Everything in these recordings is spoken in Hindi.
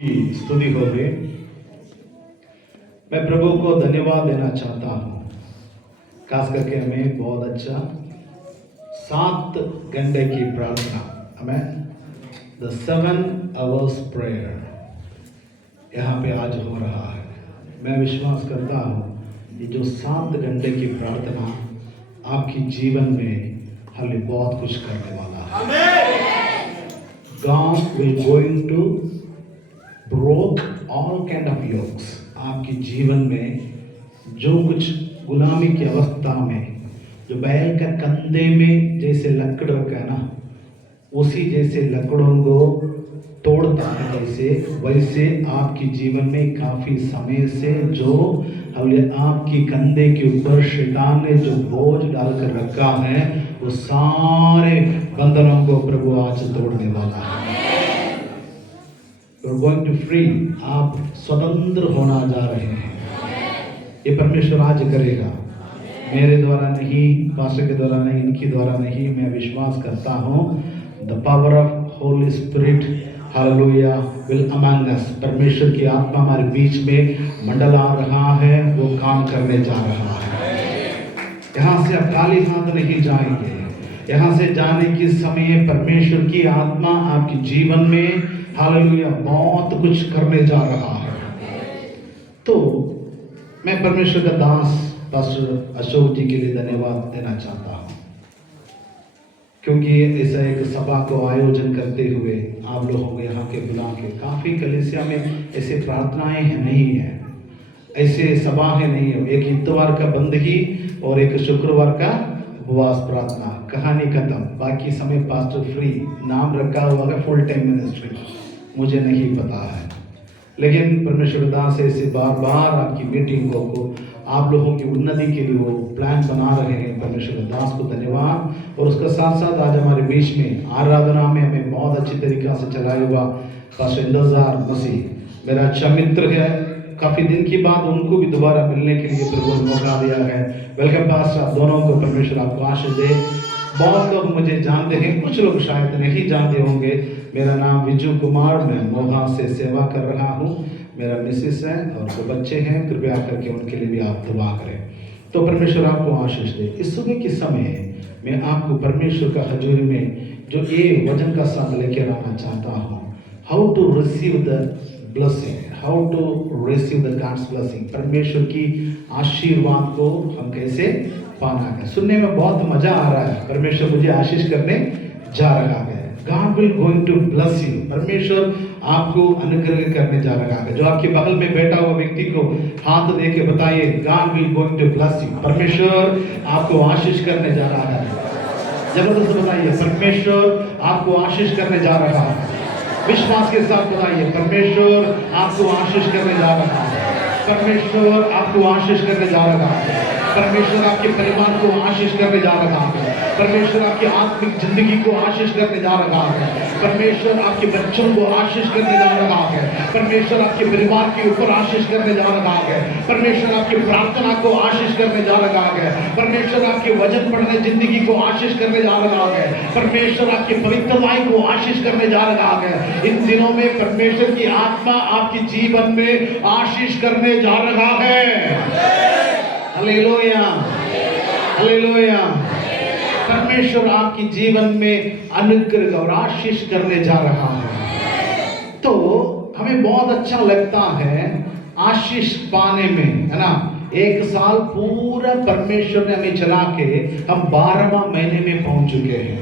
की स्तुति हो गई। मैं प्रभु को धन्यवाद देना चाहता हूँ, खास करके हमें बहुत अच्छा 7 घंटे की प्रार्थना, हमें द 7 hours प्रेयर यहाँ पे आज हो रहा है। मैं विश्वास करता हूँ ये जो 7 घंटे की प्रार्थना आपकी जीवन में हमें बहुत कुछ करने वाला है। God will going to broke all kind of yokes। आपकी जीवन में जो कुछ गुलामी की अवस्था में जो बैल का कंधे में जैसे लकड़ रखा है ना, उसी जैसे लकड़ों को तोड़ता है, वैसे आपकी जीवन में काफी समय से जो आपकी कंधे के ऊपर शैतान ने जो बोझ डालकर रखा है, वो सारे बंधनों को प्रभु आज तोड़ने वाला है। You're going to free। आप स्वतंत्र होना जा रहे हैं। ये परमेश्वर आज करेगा, मेरे द्वारा नहीं, पास्टर के द्वारा नहीं, इनके द्वारा नहीं। मैं विश्वास करता हूँ the power of holy spirit hallelujah will among us. परमेश्वर की आत्मा हमारे बीच में मंडला रहा है, वो काम करने जा रहा है। यहाँ से आप खाली हाथ नहीं जाएंगे। यहाँ से जाने के समय परमेश्वर की आत्मा आपके जीवन में हालेलुया बहुत कुछ करने जा रहा है। तो मैं परमेश्वर का दास पास्टर अशोक जी के लिए धन्यवाद देना चाहता हूँ, क्योंकि ऐसा एक सभा को आयोजन करते हुए आप लोगों को यहाँ के बुला के, काफ़ी कलीसिया में ऐसे प्रार्थनाएं हैं नहीं है, ऐसे सभा है नहीं है। एक इतवार का बंदगी और एक शुक्रवार का उपवास प्रार्थना, कहानी खत्म। बाकी समय पास्टर फ्री, नाम रखा हुआ है फुल टाइम मिनिस्ट्री, मुझे नहीं पता है। लेकिन परमेश्वर दास ऐसे बार बार आपकी मीटिंगों को, आप लोगों की उन्नति के लिए वो प्लान बना रहे हैं। परमेश्वर दास को धन्यवाद। और उसका साथ साथ आज हमारे बीच में आराधना में हमें बहुत अच्छी तरीक़ा से चलाया हुआ पास्टर इंतजार मसीह मेरा अच्छा मित्र है। काफ़ी दिन की बाद उनको भी दोबारा मिलने के लिए प्रभु ने मौका दिया है। वेलकम पास्टर, आप दोनों को परमेश्वर आपको आशीष दे। बहुत लोग मुझे जानते हैं, कुछ लोग शायद नहीं जानते होंगे। मेरा नाम विजू कुमार, मैं मोहा से सेवा कर रहा हूँ। मेरा मिसेस है और 2 बच्चे हैं। कृपया करके उनके लिए भी आप दुआ करें। तो परमेश्वर आपको आशीष दे। इस सुबह के समय मैं आपको परमेश्वर का हजूरी में जो ये वचन का साथ लेकर आना चाहता हूँ, how to receive the blessing, how to receive the God's blessing. परमेश्वर की आशीर्वाद को हम कैसे पाना है। सुनने में बहुत मजा आ रहा है। परमेश्वर मुझे आशीष करने जा रहा है। God will going to bless you। परमेश्वर आपको अनुग्रह करने जा रहा है। जो आपके बगल में बैठा हुआ व्यक्ति को हाथ दे के बताइए, God will going to bless you। परमेश्वर आपको आशीष करने जा रहा है। जबरदस्त बताइए, परमेश्वर आपको आशीष करने जा रहा है। विश्वास के साथ बताइए, परमेश्वर आपको आशीष करने जा रहा है। परमेश्वर आपको आशीष करने जा रहा है। परमेश्वर आपके परिवार को आशीष करने जा रहा है। परमेश्वर आपकी आत्मिक जिंदगी को आशीष करने जा रहा है। परमेश्वर आपके बच्चों को आशीष करने जा रहा है। परमेश्वर आपके परिवार के ऊपर आशीष करने जा रहा है। परमेश्वर आपकी प्रार्थना को आशीष करने जा रहा है। परमेश्वर आपके वचन पढ़ने जिंदगी को आशीष करने जा रहा है। परमेश्वर आपकी पवित्रताई को आशीष करने जा रहा है। इन दिनों में परमेश्वर की आत्मा आपके जीवन में आशीष करने जा रहा है। Hallelujah, hallelujah. परमेश्वर आपकी जीवन में अनुग्रह और आशीष करने जा रहा है। तो हमें बहुत अच्छा लगता है आशीष पाने में, है ना। 1 साल पूरा परमेश्वर ने हमें चला के हम 12वां महीने में पहुंच चुके हैं।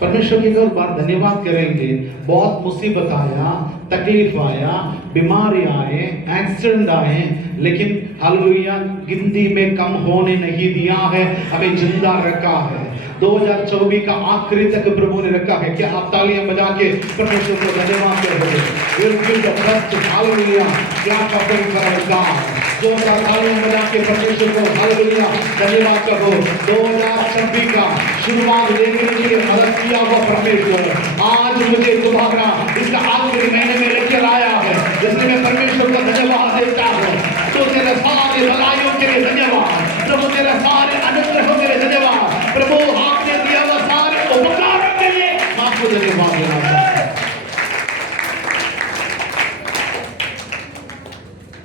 परमेश्वर की एक बार धन्यवाद करेंगे। बहुत मुसीबत आया, तकलीफ आया, बीमारी आए, एक्सीडेंट आए, लेकिन हालेलुया गिनती में कम होने नहीं दिया है, हमें जिंदा रखा है। 2024 का आखिरी तक प्रभु ने रखा है। क्या आप तालियां बजा के परमेश्वर को धन्यवाद करोगे? हालेलुया, क्या पकड़ करेगा जो तालियां बजा के परमेश्वर को हालेलुया धन्यवाद करो। 2026 का शुरुआत देखने के लिए मदद किया हुआ परमेश्वर आज मुझे दोबारा इसका आखिरी महीने में लेकर आया है, इसलिए मैं परमेश्वर को धन्यवाद देता हूँ। तो तेरे सारे भलाइयों के लिए धन्यवाद प्रभु, तेरे सारे अनुग्रहों के लिए धन्यवाद प्रभु, आपने दिया हुआ सारे उपकारों के लिए आपको धन्यवाद देना चाहता हूं।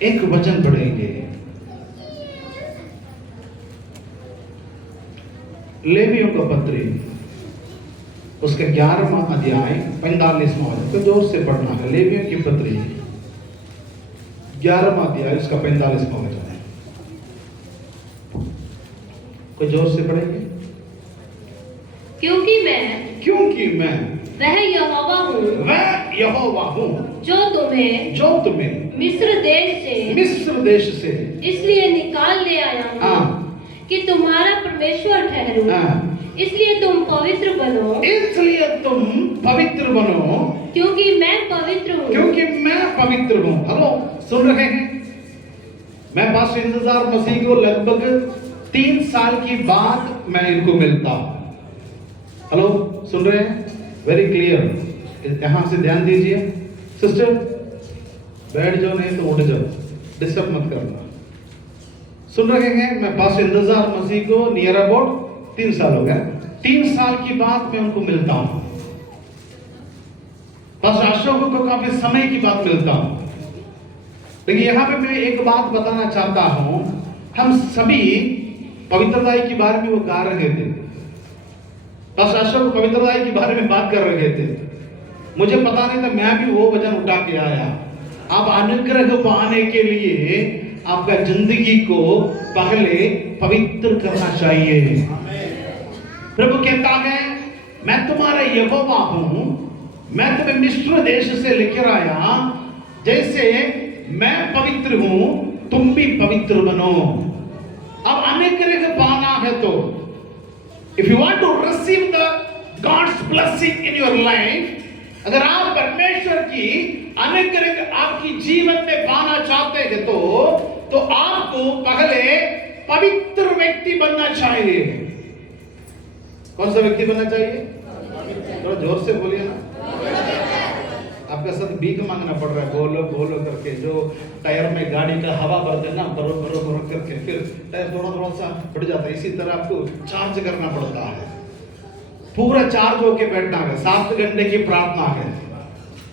एक वचन पढ़ेंगे, लेवियों का पत्री उसका 11वां अध्याय 45वां वचन। तो जोर से पढ़ना है, लेवियों की पत्री 11वां अध्याय उसका 45वां वचन है। कोई जोर से पढ़ेंगे। क्योंकि मैं वह यहोवा हूँ जो तुम्हें मिस्र देश से इसलिए निकाल ले आया हूँ कि तुम्हारा परमेश्वर ठहरूं। इसलिए तुम पवित्र बनो क्योंकि मैं पवित्र हूँ। हेलो, सुन रहे हैं? मैं पास इंतजार मसीह को लगभग 3 साल की बाद मैं इनको मिलता हूं। हेलो, सुन रहे हैं? वेरी क्लियर, यहां से ध्यान दीजिए। सिस्टर बैठ जाओ, नहीं तो उठ जाओ, डिस्टर्ब मत करना। सुन रहे हैं? मैं पास इंतजार मसीह को नियर अबाउट 3 साल हो गया। 3 साल की बाद मैं उनको मिलता हूं। पास अशोक को काफी समय की बाद मिलता हूं। लेकिन यहां पे मैं एक बात बताना चाहता हूं, हम सभी पवित्रता के बारे में वो गा रहे थे। पास अशोक पवित्रता के बारे में बात कर रहे थे। मुझे पता नहीं था, मैं भी वो वचन उठा के आया। आप अनुग्रह पाने के लिए आपका जिंदगी को पहले पवित्र करना चाहिए। प्रभु कहता है, मैं तुम्हारा यहोवा हूं, मैं तुम्हें मिस्र देश से लेकर आया। जैसे मैं पवित्र हूं, तुम भी पवित्र बनो। अब अनुग्रह पाना है तो if you want to receive the God's blessing in your life, अगर आप परमेश्वर की अनुग्रह आपकी जीवन में पाना चाहते हैं तो आपको पहले पवित्र व्यक्ति बनना चाहिए। कौन सा व्यक्ति बनना चाहिए? थोड़ा जोर से बोलिए ना। आपके साथ भीख मांगना पड़ रहा है, बोलो करके। जो टायर में गाड़ी का हवा भरते हैं ना, बरो करके, फिर टायर थोड़ा सा बढ़ जाता है। इसी तरह आपको चार्ज करना पड़ता है, पूरा चार्ज होके बैठना है। 7 घंटे की प्रार्थना है,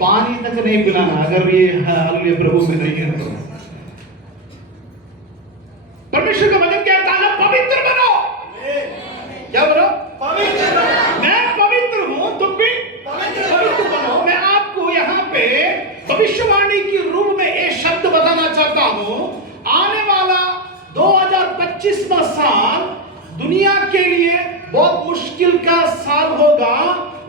पानी तक नहीं पिलाना अगर ये प्रभु से नहीं है तो। परमेश्वर का वचन कहता है, पवित्र बनो। क्या बनो? पवित्र। मैं पवित्र हूं, तुम भी पवित्र बनो। मैं आपको यहाँ पे भविष्यवाणी के रूप में एक शब्द बताना चाहता हूं। आने वाला 2025वां साल दुनिया के लिए बहुत मुश्किल का साल होगा,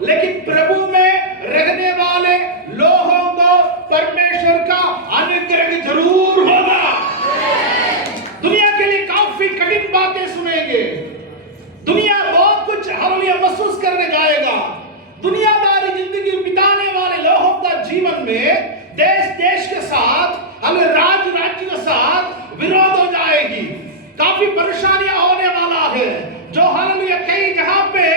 लेकिन प्रभु में रहने वाले लोगों को परमेश्वर का अनुग्रह जरूर होगा। दुनिया के लिए काफी कठिन बातें सुनेंगे। दुनिया बहुत कुछ हालेलुया महसूस करने जाएगा। दुनियादारी जिंदगी बिताने वाले लोगों का जीवन में देश के साथ, राज्य के साथ विरोध हो जाएगी। काफी परेशानियां होने वाला है। जो हालेलुया कई जगह पे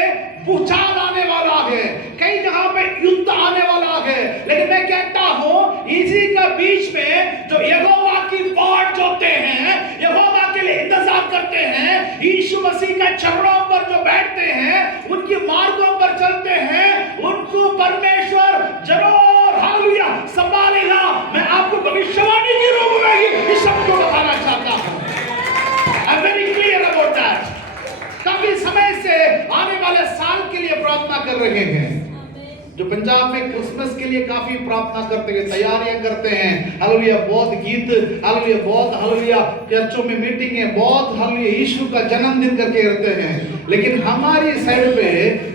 भूचाल आने वाला है, कई जगह पे युद्ध आने वाला है। लेकिन मैं कहता हूं, इसी का बीच में जो यहोवा की बाट जोते हैं, यहोवा के लिए इंतजार करते हैं, यीशु मसीह का चरणों पर जो बैठते हैं, उनके मार्गों पर चलते हैं, उनको परमेश्वर जरूर हालेलुया संभालेगा। मैं आपको भविष्यवाणी के रूप में ही इस शब्द को बताना चाहता हूं। I am very clear about that. काफी समय से आने वाले साल के लिए प्रार्थना कर रहे हैं। जो पंजाब में क्रिसमस के लिए काफी प्रार्थना करते हैं, तैयारियां करते हैं। हालेलुया, बहुत गीत, हालेलुया, बहुत हालेलुया, चर्चों में मीटिंग है, बहुत हालेलुया यीशु का जन्मदिन करके रहते हैं। लेकिन हमारी साइड पे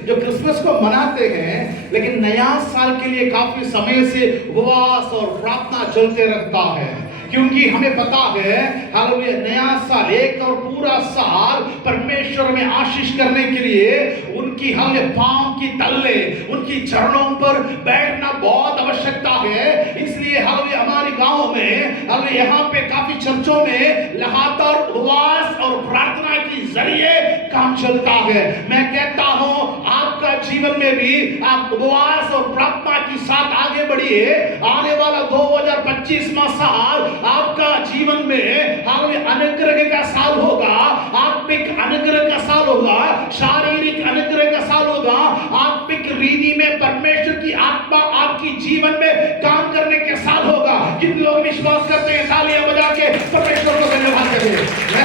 जो क्रिसमस को मनाते हैं, लेकिन नया साल के लिए काफी समय से उपवास और प्रार्थना चलते रहता है। क्योंकि हमें पता है हालेलुया, नया साल, एक और पूरा साल परमेश्वर में आशीष करने के लिए उनकी हालेलुया पांव की तले, उनकी चरणों पर बैठना बहुत आवश्यकता है। इसलिए हालेलुया हमारे गांव में हालेलुया यहाँ पे काफी चर्चों में लगातार उपवास और प्रार्थना के जरिए काम चलता है। मैं कहता हूँ आपका जीवन में भी आप उपवास और प्रार्थना के साथ आगे बढ़िए। आने वाला 2025वां साल आपका जीवन में हालेलुया अनुग्रह का साल होगा, आत्मिक अनुग्रह का साल होगा, शारीरिक अनुग्रह का साल होगा। आत्मिक रीति में परमेश्वर की आत्मा आपकी जीवन में काम करने के साल होगा। कितने लोग विश्वास करते हैं? तालियां बजा के परमेश्वर को धन्यवाद करें।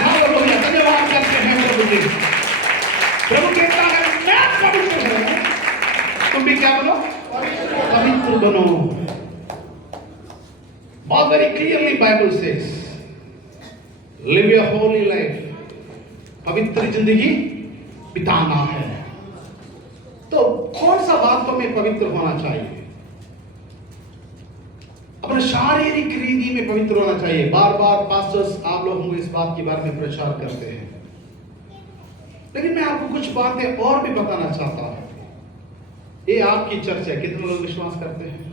हालेलुया, धन्यवाद करते हैं प्रभु जी। प्रभु कहता है मैं पवित्र हूं, तुम भी क्या बनो? पवित्र बनो। बहुत very clearly Bible says live ए होली लाइफ, पवित्र जिंदगी बिताना है। तो कौन सा वास्तव में पवित्र होना चाहिए? अपने शारीरिक रीति में पवित्र होना चाहिए। बार बार पास्टर्स आप लोगों को इस बात के बारे में प्रचार करते हैं, लेकिन मैं आपको कुछ बातें और भी बताना चाहता हूं। ये आपकी चर्च है, कितने लोग विश्वास करते हैं?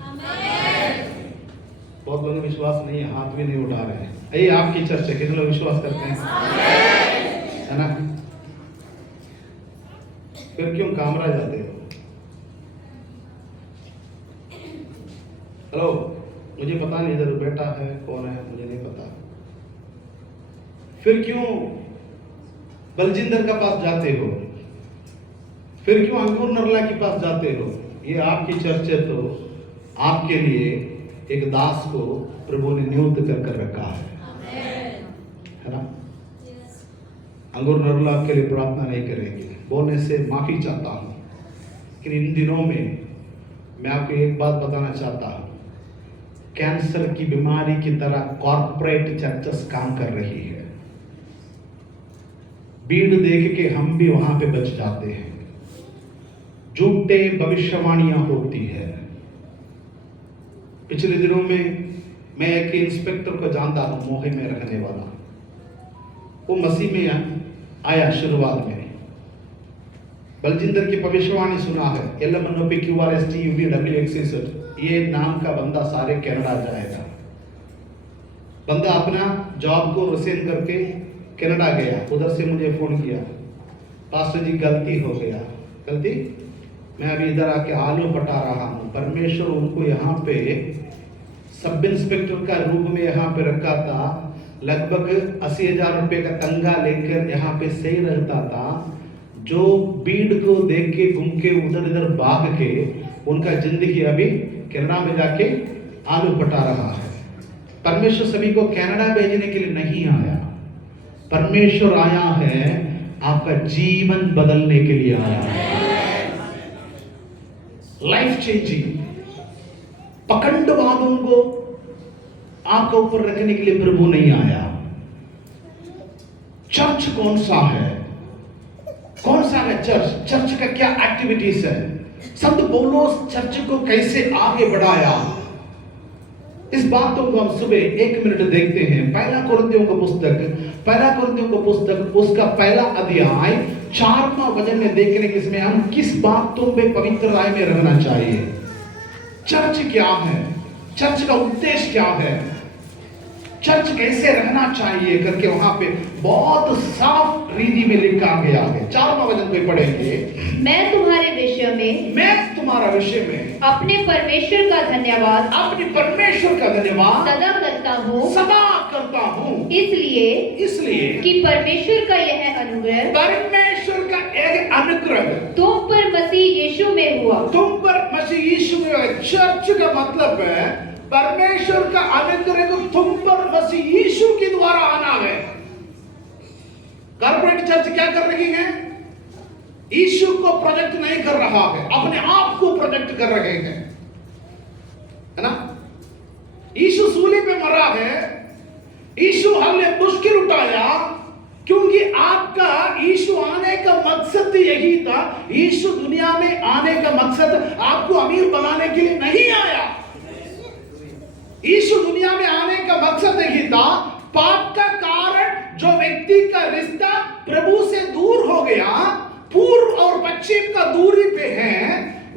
बहुत लोग विश्वास नहीं है, हाथ भी नहीं उठा रहे हैं। ये आपकी चर्च है, कितने लोग विश्वास करते हैं? है ना? फिर क्यों कामरा जाते हो? हेलो, मुझे पता नहीं इधर बेटा है कौन है, मुझे नहीं पता। फिर क्यों बलजिंदर का पास जाते हो? फिर क्यों अंकुर नरला के पास जाते हो? ये आपकी चर्च है, तो आपके लिए एक दास को प्रभु ने नियुक्त कर रखा है ना? अंकुर नरला के लिए प्रार्थना नहीं करेंगे, बोलने से माफी चाहता हूं। लेकिन इन दिनों में मैं आपको एक बात बताना चाहता हूं, कैंसर की बीमारी की तरह कॉर्पोरेट चर्चेस काम कर रही है। भीड़ देख के हम भी वहां पे बच जाते हैं। झूठे भविष्यवाणियां होती है। पिछले दिनों में मैं एक इंस्पेक्टर को जानता हूं, मोहे में रहने वाला। वो मसीह में आया शुरुआत में। बलजिंदर की भविष्यवाणी सुना है, LMNOPQRSTUVWXZ, ये नाम का बंदा सारे कनाडा जाएगा। बंदा अपना जॉब को रिजाइन करके कनाडा गया। उधर से मुझे फोन किया, पास्टर जी गलती हो गया। गलती? मैं अभी इधर आके आलू पटा रहा हूं। परमेश्वर उनको यहाँ पे सब इंस्पेक्टर का रूप में यहाँ पे रखा था। लगभग 80,000 रुपए का तंगा लेकर यहाँ पे सही रहता था। जो भीड़ को देख के घूम के उधर इधर भाग के उनका जिंदगी अभी कनाडा में जाके आलू पटा रहा है। परमेश्वर सभी को कनाडा भेजने के लिए नहीं आया। परमेश्वर आया है आपका जीवन बदलने के लिए आया है। लाइफ चेंजिंग पखंडवादों को आपके ऊपर रखने के लिए प्रभु नहीं आया। चर्च कौन सा है? कौन सा है चर्च? चर्च का क्या एक्टिविटीज है? संत पौलुस चर्च को कैसे आगे बढ़ाया, इस बातों को हम सुबह 1 मिनट देखते हैं। पहला कुरिन्थियों का पुस्तक उसका पहला अध्याय 4वां वचन में देखने के इसमें हम किस बातों पे पवित्र राय में रहना चाहिए, चर्च क्या है, चर्च का उद्देश्य क्या है, चर्च कैसे रहना चाहिए करके वहां पे बहुत साफ रीति में लिखा गया है। 4वां वचन को पढ़ेंगे। मैं तुम्हारे विषय में, मैं तुम्हारा विषय में अपने परमेश्वर का धन्यवाद, अपने परमेश्वर का धन्यवाद सदा करता हूँ। इसलिए कि परमेश्वर का यह अनुग्रह, परमेश्वर का एक अनुग्रह तुम पर मसीह यीशु में हुआ। तुम पर मसीह यीशु में हुआ। चर्च का मतलब है परमेश्वर का अनुग्रह को तुम पर मसीह यीशु के द्वारा आना है। कॉर्पोरेट चर्च क्या कर रही है? यीशु को प्रोजेक्ट नहीं कर रहा है, अपने आप को प्रोजेक्ट कर रहे हैं, है ना? यीशु सूली पे मरा है, यीशु हमने मुश्किल उठाया, क्योंकि आपका यीशु आने का मकसद यही था। यीशु दुनिया में आने का मकसद आपको अमीर बनाने के लिए नहीं आया। यीशु दुनिया में आने का मकसद यही था, पाप का कारण जो व्यक्ति का रिश्ता प्रभु से दूर हो गया, पूर्व और पश्चिम का दूरी पे है,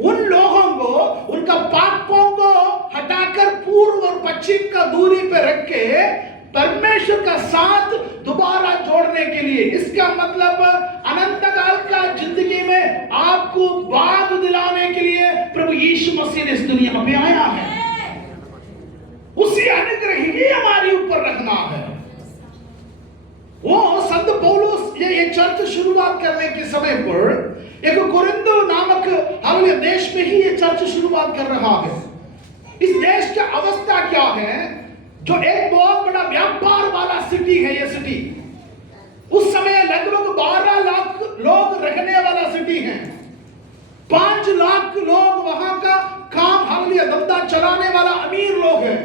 उन लोगों को उनका पापों को हटाकर पूर्व और पश्चिम का दूरी पे रख के परमेश्वर का साथ दोबारा जोड़ने के लिए। इसका मतलब अनंत काल का जिंदगी में आपको बात दिलाने के लिए प्रभु यीशु मसीह ने इस दुनिया में आया है। उसी अनुग्रह ही हमारे ऊपर रखना है। वो संत पौलुस ये चर्च शुरुआत करने के समय पर एक कोरिन्थ नामक हमारे देश में ही ये चर्च शुरुआत कर रहा है। इस देश का अवस्था क्या है? जो एक बहुत बड़ा व्यापार वाला सिटी है ये सिटी। उस समय लगभग 12 लाख लोग रहने वाला सिटी है। 5 लाख लोग वहां का काम हालेलुया धंधा चलाने वाला अमीर लोग हैं।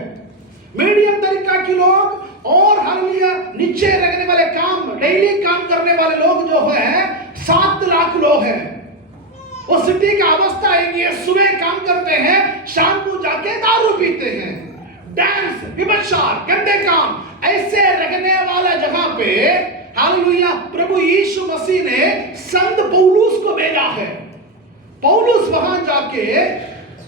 मीडियम तरीका के लोग और हालेलुया नीचे रहने वाले काम डेली काम करने वाले लोग जो है 7 लाख लोग हैं। वो सिटी का अवस्था है कि ये सुबह काम करते हैं, शाम को जाके दारू पीते हैं, डांस, व्यभिचार, गंदे काम, ऐसे रहने वाला जगह पे हालेलुया प्रभु यीशु मसीह ने संत पौलुस को भेजा है। पौलुस वहां जाके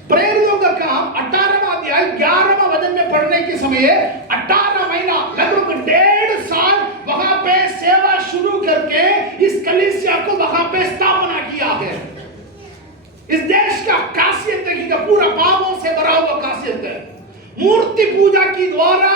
प्रेरितों का काम 18वां अध्याय 11वां वचन में पढ़ने के समय 18 महीना लगभग 1.5 साल वहां पे सेवा शुरू करके इस कलीसिया को वहां पे स्थापना किया है। इस देश का खासियत है कि पूरा पापों से भरा हुआ खासियत है। मूर्ति पूजा की द्वारा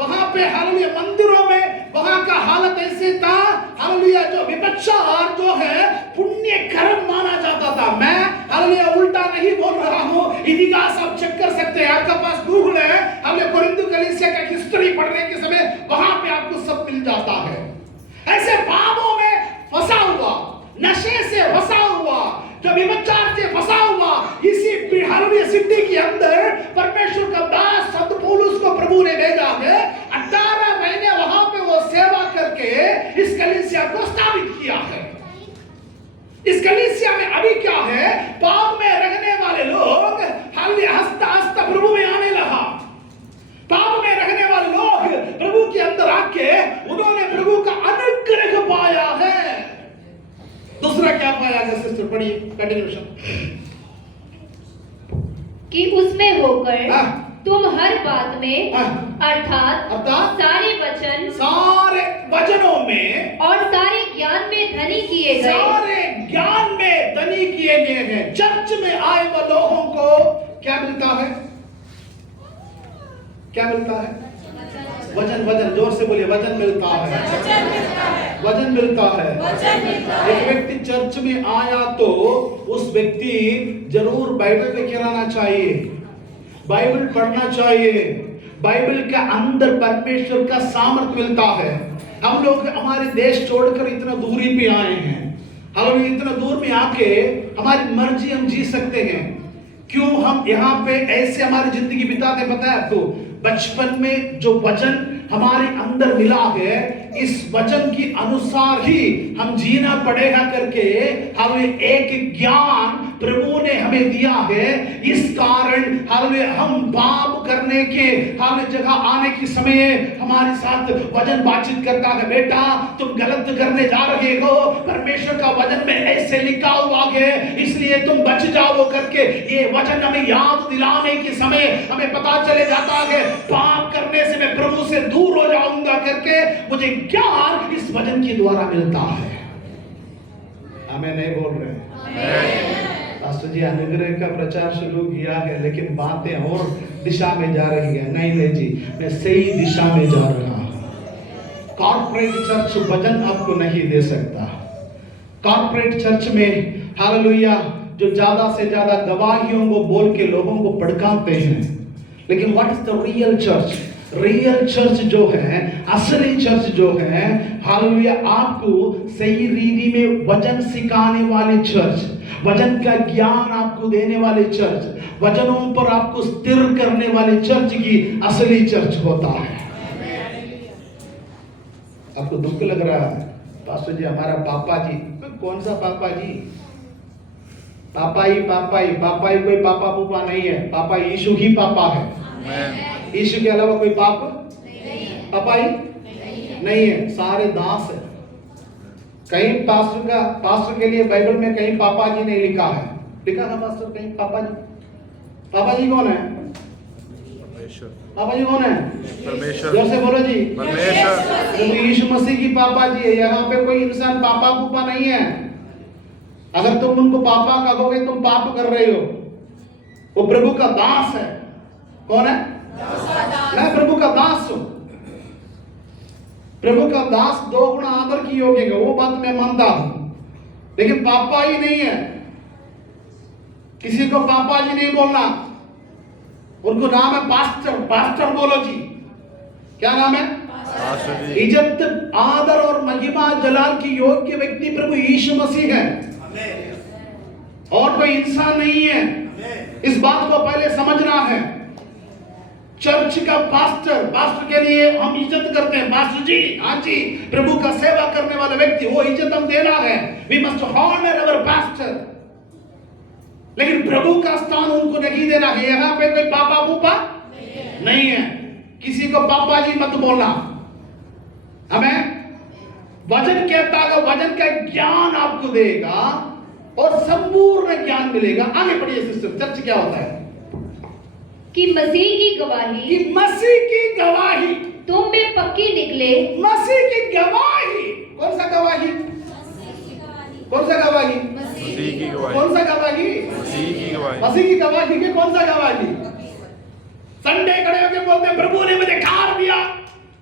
वहां पे हालेलुया मंदिरों में वहां का हालत ऐसे था हालेलुया जो व्यभिचार जो है पुण्य कर्म माना जाता था। मैं हालेलुया उल्टा नहीं बोल रहा हूं, इतिहास आप चेक कर सकते हैं, आपके पास गूगल है। हालेलुया कोरिन्थ कलीसिया का हिस्ट्री पढ़ने के समय वहां पे आपको सब मिल जाता है। ऐसे पापों में फंसा हुआ, नशे से फंसा हुआ, जो व्यभिचार से फंसा हुआ इसी हालेलुया सिटी के अंदर परमेश्वर का दास संत पौलुस को प्रभु ने भेजा है। 18 महीने वहां पे वो सेवा करके इस कलीसिया को स्थापित किया है। इस कलीसिया में अभी क्या है, पाप में रहने वाले लोग हालेलुया हंसता हंसता प्रभु में आने लगा। पाप में रहने वाले लोग प्रभु के अंदर आके उन्होंने प्रभु का अनुग्रह पाया है। दूसरा क्या पाया है सिस्टर, पढ़िए कंटिन्यूएशन। कि उसमें होकर तुम हर बात में अर्थात सारे वचनों में और सारे ज्ञान में धनी किए गए, सारे ज्ञान में धनी किए गए हैं। चर्च में आए हुए लोगों को क्या मिलता है? क्या मिलता है? वचन। वचन जोर से बोलिए, वचन मिलता है, वचन मिलता है। एक व्यक्ति चर्च में आया तो उस व्यक्ति जरूर बाइबल में गिराना चाहिए, बाइबल पढ़ना चाहिए। बाइबल के अंदर परमेश्वर का सामर्थ्य मिलता है। हम लोग हमारे देश छोड़कर इतना दूरी पे आए हैं, हम इतना दूर में आके हमारी मर्जी हम जी सकते हैं। क्यों हम यहाँ पे ऐसे हमारी जिंदगी बिताते पता है? तो बचपन में जो वचन हमारे अंदर मिला है, इस वचन की अनुसार ही हम जीना पड़ेगा करके हमें एक ज्ञान प्रभु ने हमें दिया है। इस कारण हम पाप करने के हमें जगह आने के समय हमारे साथ वचन बातचीत करता है, बेटा तुम गलत करने जा रहे हो, परमेश्वर का वचन में ऐसे लिखा हुआ है, इसलिए तुम बच जाओ करके ये वचन हमें याद दिलाने के समय हमें पता चले जाता है पाप करने से मैं प्रभु से दूर हो जाऊंगा करके मुझे ज्ञान इस वचन के द्वारा मिलता है। हमें नहीं बोल रहे पास्टर जी अनुग्रह का प्रचार शुरू किया है लेकिन बातें और दिशा में जा रही है। नहीं जी, मैं सही दिशा में जा रहा हूं। कॉर्पोरेट चर्च वचन आपको नहीं दे सकता। कॉर्पोरेट चर्च में हालेलुया जो ज्यादा से ज्यादा गवाहियों को बोल के लोगों को भड़काते हैं, लेकिन what is the real church? Real church जो है, असली चर्च जो है हालेलुया आपको सही रीति में वचन सिखाने वाली चर्च, वचन का ज्ञान आपको देने वाले चर्च, वचनों पर आपको स्थिर करने वाले चर्च की असली चर्च होता है। आपको दुख लग रहा है पास्टर जी हमारा पापा जी, कौन सा पापा जी? पापा ही कोई पापा पुपा नहीं है, पापा यीशु ही पापा है। यीशु के अलावा कोई पाप पापा ही नहीं है, सारे दास है। कहीं पास्टर के लिए बाइबल में कहीं पापा जी नहीं लिखा है, लिखा था पास्टर कहीं पापा जी? पापा जी कौन है? पापा जी कौन है? परमेश्वर। जोर से बोलो जी, परमेश्वर। तो यीशु मसीह की पापा जी है। यहाँ पे कोई इंसान पापा पुपा नहीं है। अगर तुम उनको पापा कहोगे तुम पाप कर रहे हो। वो प्रभु का दास है। कौन है? मैं प्रभु का दास हूं। प्रभु का दास 2 गुना आदर की योग्य है, वो बात मैं मानता हूं, लेकिन पापा ही नहीं है। किसी को पापा जी नहीं बोलना, उनको नाम है पास्टर। पास्टर बोलो जी, क्या नाम है? इज्जत, आदर और महिमा जलाल की योग्य व्यक्ति प्रभु यीशु मसीह है, और कोई इंसान नहीं है। इस बात को पहले समझना है। चर्च का पास्टर के लिए हम इज्जत करते हैं, पास्टर जी, हाँ जी, प्रभु का सेवा करने वाला व्यक्ति, वो इज्जत हम देना है। We must honour our pastor. लेकिन प्रभु का स्थान उनको नहीं देना है। यहाँ पे कोई पापा पूपा नहीं है। किसी को पापा जी मत बोलना। हमें वचन कहता है, वचन का ज्ञान आपको देगा और संपूर्ण ज्ञान मिलेगा। आगे बढ़िए सिस्टर। चर्च क्या होता है? कि मसीह की गवाही तुम में पक्की निकले। मसीह की गवाही। कौन सा गवाही? कौन सा गवाही? मसीह की गवाही। कौन सा गवाही? मसीह की गवाही। मसीह की गवाही के कौन सा गवाही? संडे खड़े होकर बोलते हैं प्रभु ने मुझे कार दिया,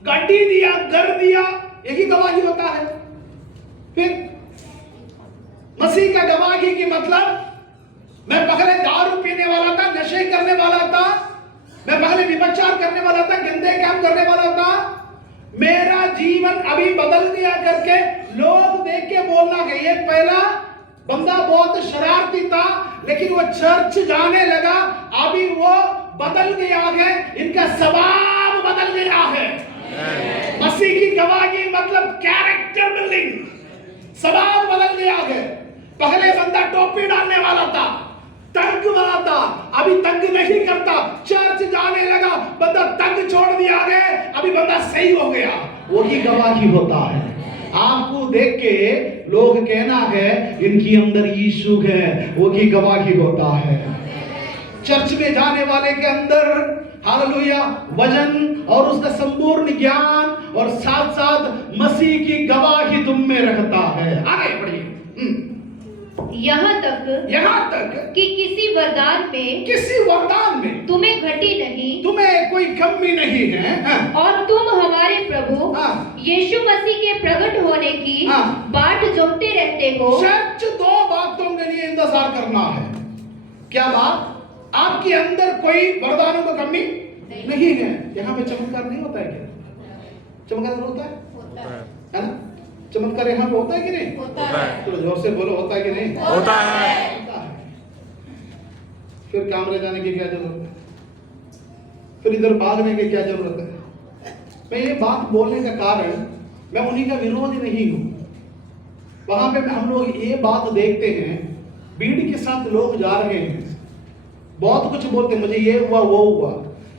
गाड़ी दिया, घर दिया, यही गवाही होता है। फिर मसीह का गवाही की मतलब, मैं पहले दारू पीने वाला था, नशे करने वाला था, मैं पहले विभचार करने वाला था, गंदे काम करने वाला था, मेरा जीवन अभी बदल गया करके लोग देख के बोलना है। ये पहला बंदा बहुत शरारती था, लेकिन वो चर्च जाने लगा, अभी वो बदल गया है, इनका स्वभाव बदल गया है। मसीह की गवाही मतलब कैरेक्टर बिल्डिंग, स्वभाव बदल गया है। पहले बंदा टोपी डालने वाला था, तंग वाला था, अभी तंग नहीं करता, चर्च जाने लगा, बंदा तंग छोड़ दिया है, अभी बंदा सही हो गया। वही गवाही होता है। आपको देख के लोग कहना है इनकी अंदर यीशु है, वही गवाही होता है। चर्च में जाने वाले के अंदर हालेलुया वचन और उसका संपूर्ण ज्ञान और साथ साथ मसीह की गवाही तुम में रहता है। आगे बढ़िए। यहाँ तक कि किसी वरदान में तुम्हें घटी नहीं, तुम्हें कोई कमी नहीं है, और तुम हमारे प्रभु यीशु मसीह के प्रकट होने की बाट जोहते रहते हो। सच दो बातों के लिए इंतजार करना है। क्या बात? आपके अंदर कोई वरदानों की कमी नहीं है। यहाँ पे चमत्कार नहीं होता है क्या? चमत्कार होता है ना? चमत्कार यहाँ पे होता है कि नहीं? होता है। तो जोर से बोलो, होता है कि नहीं? होता है। फिर कैमरे जाने की क्या जरूरत है? फिर इधर भागने की क्या जरूरत है? मैं ये बात बोलने का कारण, मैं उन्हीं का विरोध नहीं हूँ। वहां पे हम लोग ये बात देखते हैं, भीड़ के साथ लोग जा रहे हैं, बहुत कुछ बोलते हैं, मुझे ये हुआ वो हुआ,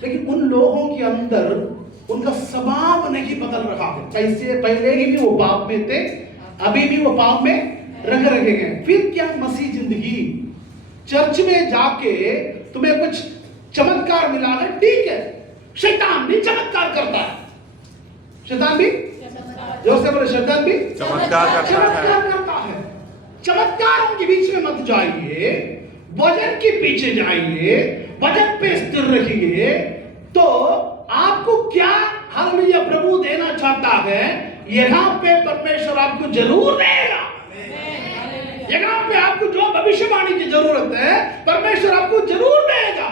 लेकिन उन लोगों के अंदर उनका स्वभाव नहीं बदल रहा है। कैसे? पहले ही भी वो पाप में थे, अभी भी वो पाप में रखे गए। फिर क्या मसीह जिंदगी? चर्च में जाके तुम्हें कुछ चमत्कार मिला है, ठीक है। शैतान भी चमत्कार करता है। शैतान भी, जोर से बोले, शैतान भी चमत्कार करता है। चमत्कारों के बीच में मत जाइए, वचन के पीछे जाइए, वचन पे स्थिर रखिए, तो आपको क्या हालेलुया प्रभु देना चाहता है, यहाँ पे परमेश्वर आपको जरूर देगा। यहाँ पे आपको जो भविष्यवाणी की जरूरत है, परमेश्वर आपको जरूर देगा।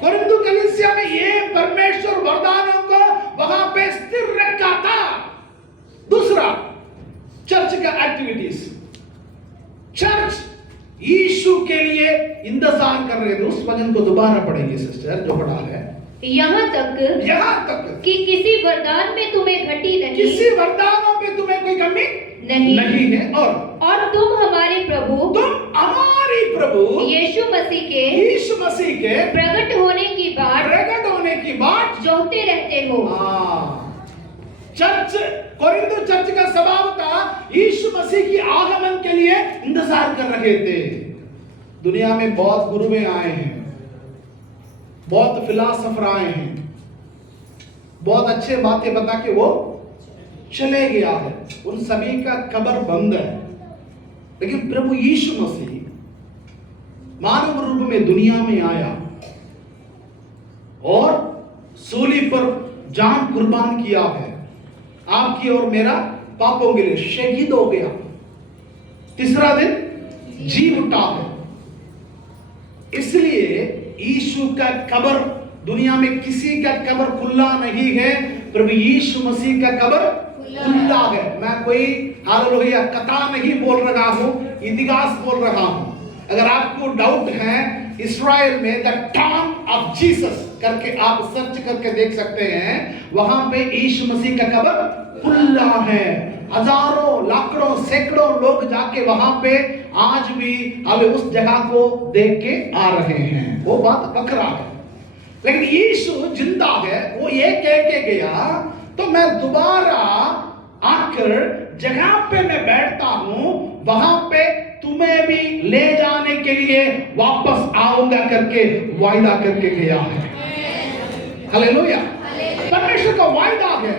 कोरिन्थु कलीसिया में ये परमेश्वर वरदानों को वहां पे स्थिर रखा था। दूसरा, चर्च का एक्टिविटीज। चर्च यीशु के लिए इंतजार कर रहे थे। उस वचन को दोबारा पढ़ेंगे सिस्टर, जो पढ़ा है। यहाँ तक कि किसी वरदान में तुम्हें घटी नहीं, किसी वरदानों में तुम्हें कोई कमी नहीं है, और तुम हमारे प्रभु यीशु मसीह के प्रकट होने की बाट जोहते रहते हो। चर्च, कोरिन्थु चर्च का स्वभाव था, यीशु मसीह की आगमन के लिए इंतजार कर रहे थे। दुनिया में बहुत गुरुए आए हैं, बहुत फिलासफर आए हैं, बहुत अच्छे बातें बता के वो चले गया है, उन सभी का कब्र बंद है। लेकिन प्रभु यीशु मसीह मानव रूप में दुनिया में आया और सूली पर जान कुर्बान किया है, आपकी और मेरा पापों के लिए शहीद हो गया, तीसरा दिन जी उठा है। इसलिए यीशु का कब्र दुनिया में किसी का कब्र खुला नहीं है, प्रभु यीशु मसीह का कब्र खुला है। मैं कोई हालेलुया कथा नहीं बोल रहा हूँ, इतिहास बोल रहा हूँ। अगर आपको डाउट है, इस्राएल में द टॉम ऑफ जीसस करके आप सर्च करके देख सकते हैं, वहां पे यीशु मसीह का कब्र खुला है। हजारों लाखों सैकड़ों लोग जाके वहां पे आज भी हमें उस जगह को देख के आ रहे हैं। वो बात बकरा है, लेकिन यीशु जिंदा है। वो ये कह के गया, तो मैं दोबारा आकर जगह पे मैं बैठता हूं, वहां पे तुम्हें भी ले जाने के लिए वापस आऊंगा करके वायदा करके गया है। हालेलुया, परमेश्वर का वायदा है,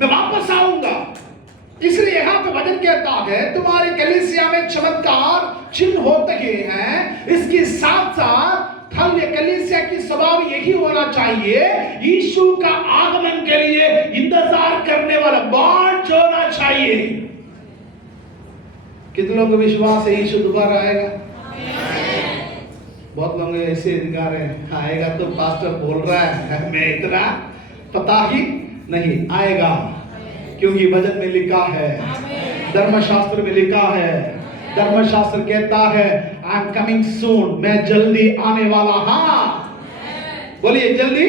मैं वापस आऊंगा। इसलिए यहाँ पे वचन कहता है, तुम्हारी कलीसिया में चमत्कार चिन्ह होते ही हैं। इसके साथ साथ कलीसिया की स्वभाव यही होना चाहिए, यीशु का आगमन के लिए इंतजार करने वाला बांझ होना चाहिए। कितने लोगों को विश्वास है यीशु दोबारा आएगा? बहुत लोग ऐसे दिखा रहे हैं, आएगा तो पास्टर बोल रहा है, मैं इतना पता ही नहीं। आएगा, क्योंकि वचन में लिखा है, धर्मशास्त्र में लिखा है। धर्मशास्त्र कहता है, आई एम कमिंग सून, मैं जल्दी आने वाला हाँ। बोलिए, जल्दी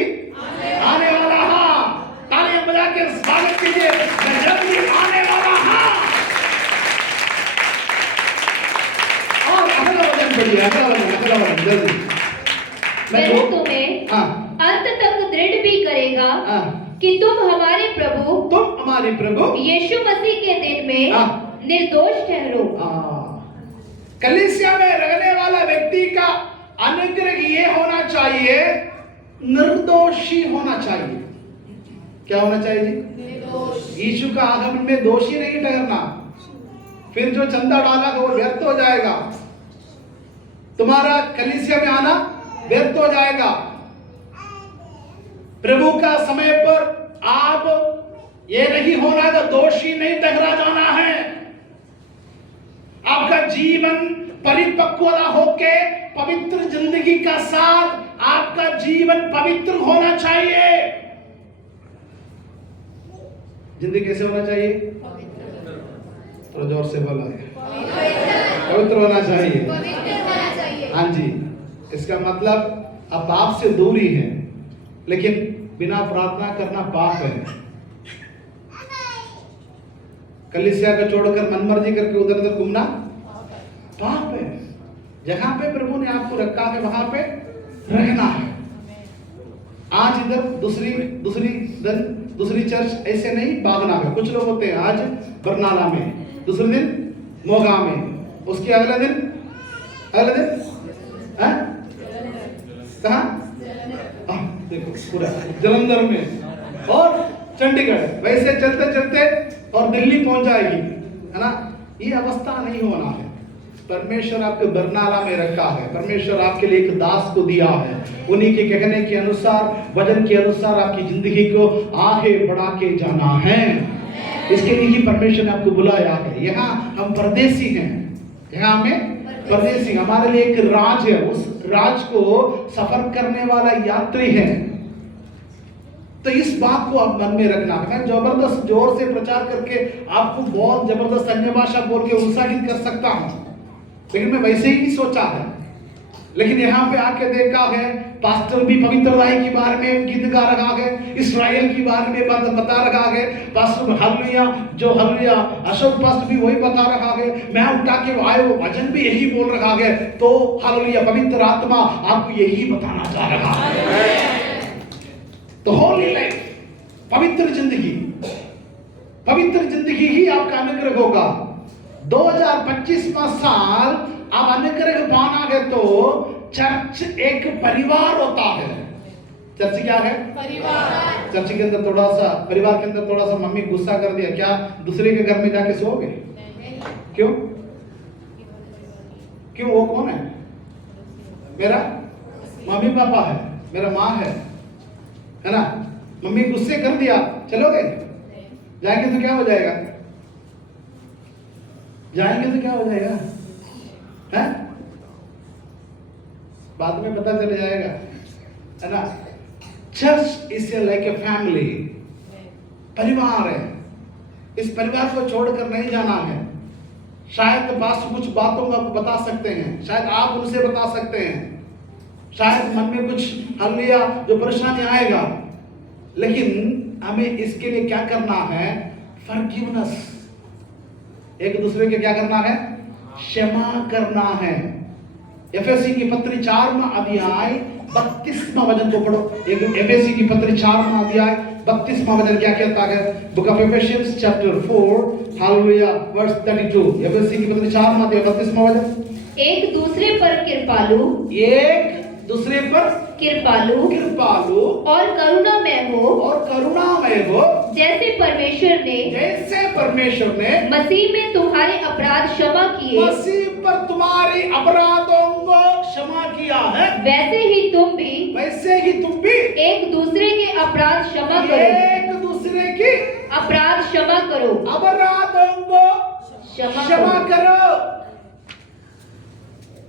आने वाला हाँ। तालियां बजा के स्वागत कीजिए, मैं जल्दी आने वाला हाँ। और अगला वचन बोलिए, अगला वचन जल्दी। मैं तुम्हें अंत तक दृढ़ भी करेगा कि तुम हमारे प्रभु यीशु मसीह के दिन में निर्दोष ठहरो। कलीसिया में रहने वाला व्यक्ति का अनुग्रह ये होना चाहिए, निर्दोषी होना चाहिए। क्या होना चाहिए जी? यीशु का आगमन में दोषी नहीं ठहरना। फिर जो चंदा डाला वो व्यर्थ हो जाएगा, तुम्हारा कलीसिया में आना व्यर्थ हो जाएगा। प्रभु का समय पर आप ये नहीं होना कि दोषी नहीं ठहरा जाना है। आपका जीवन परिपक्वता होके पवित्र जिंदगी का साथ आपका जीवन पवित्र होना चाहिए। जिंदगी कैसे होना चाहिए? थोड़ा जोर से बोला है, पवित्र होना चाहिए। हाँ जी, इसका मतलब अब पाप से दूरी है, लेकिन बिना प्रार्थना करना पाप है। कलीसिया को छोड़कर मनमर्जी करके उधर उधर घूमना पाप है। जहां पे प्रभु ने आपको रखा है वहां पे रहना है। आज इधर दूसरी चर्च ऐसे नहीं भागना है। कुछ लोग होते हैं आज बरनाला में, दूसरे दिन मोगा में, उसके अगले दिन कहाँ? देखो पूरा जलंधर में और चंडीगढ़, वैसे चलते चलते और दिल्ली पहुंच जाएगी, है ना? ये अवस्था नहीं होना है। परमेश्वर आपको बरनाला में रखा है। परमेश्वर आपके लिए एक दास को दिया है। उन्हीं के कहने के अनुसार, वचन के अनुसार आपकी जिंदगी को आगे बढ़ा के जाना है। इसके लिए ही परमेश्वर ने आपको बुलाया है। यहाँ हम परदेसी हैं, यहाँ में परदेसी, हमारे लिए एक राज है। उस राज को सफर करने वाला यात्री है। तो इस बात को आप मन में रखना है। मैं जबरदस्त जोर से प्रचार करके आपको बहुत जबरदस्त अन्य भाषा बोल के उत्साहित कर सकता हूं, लेकिन मैं वैसे ही सोचा है। लेकिन यहाँ पे आके देखा है, पास्टर भी पवित्रताई के बारे में गीत गा रहा है, इस्राएल के बारे में बता रहा है, पास्टर हालेलुया अशोक पास्टर भी वही बता रहा है, मैं उठा के आए वो भजन भी यही बोल रहा है। तो हालेलुया पवित्र आत्मा आपको यही बताना चाह रहा है। तो होली लाइफ, पवित्र जिंदगी ही आपका अनुग्रह होगा। 2025वां साल आप अनुग्रह पाना है तो चर्च एक परिवार होता है। चर्च क्या है? परिवार। चर्च के अंदर थोड़ा सा, परिवार के अंदर थोड़ा सा मम्मी गुस्सा कर दिया, क्या दूसरे के घर में जाके सोओगे? क्यों? वो कौन है? मेरा मम्मी पापा है, मेरा माँ है ना? मम्मी गुस्से कर दिया, चलोगे? जाएंगे तो क्या हो जाएगा? हैं? बाद में पता चल जाएगा, है ना? Church is like a family, परिवार है। इस परिवार को छोड़कर नहीं जाना है। शायद पास कुछ बातों को आपको बता सकते हैं, शायद आप उनसे बता सकते हैं, शायद मन में कुछ हल लिया जो परेशानी आएगा, लेकिन हमें इसके लिए क्या करना है? फॉरगिवनेस, एक दूसरे के क्या करना है? क्षमा करना है। एफएससी की पत्री 4वां अध्याय 32वां वचन को पढ़ो। एक एफएससी की पत्री 4वां अध्याय 32वां वचन क्या कहता है? Book of Ephesians chapter 4 hallelujah verse 32। एफएससी की पत्री 4वां अध्याय 32वां वचन। एक दूसरे पर कृपालु, एक दूसरे पर कृपालु कृपालु और करुणामय हो, और करुणामय हो, जैसे परमेश्वर ने मसीह में तुम्हारे अपराध क्षमा किए, मसीह पर तुम्हारे अपराधों को क्षमा किया है, वैसे ही तुम भी एक दूसरे के अपराध क्षमा करो। एक दूसरे की अपराध क्षमा करो, अपराधों को क्षमा करो।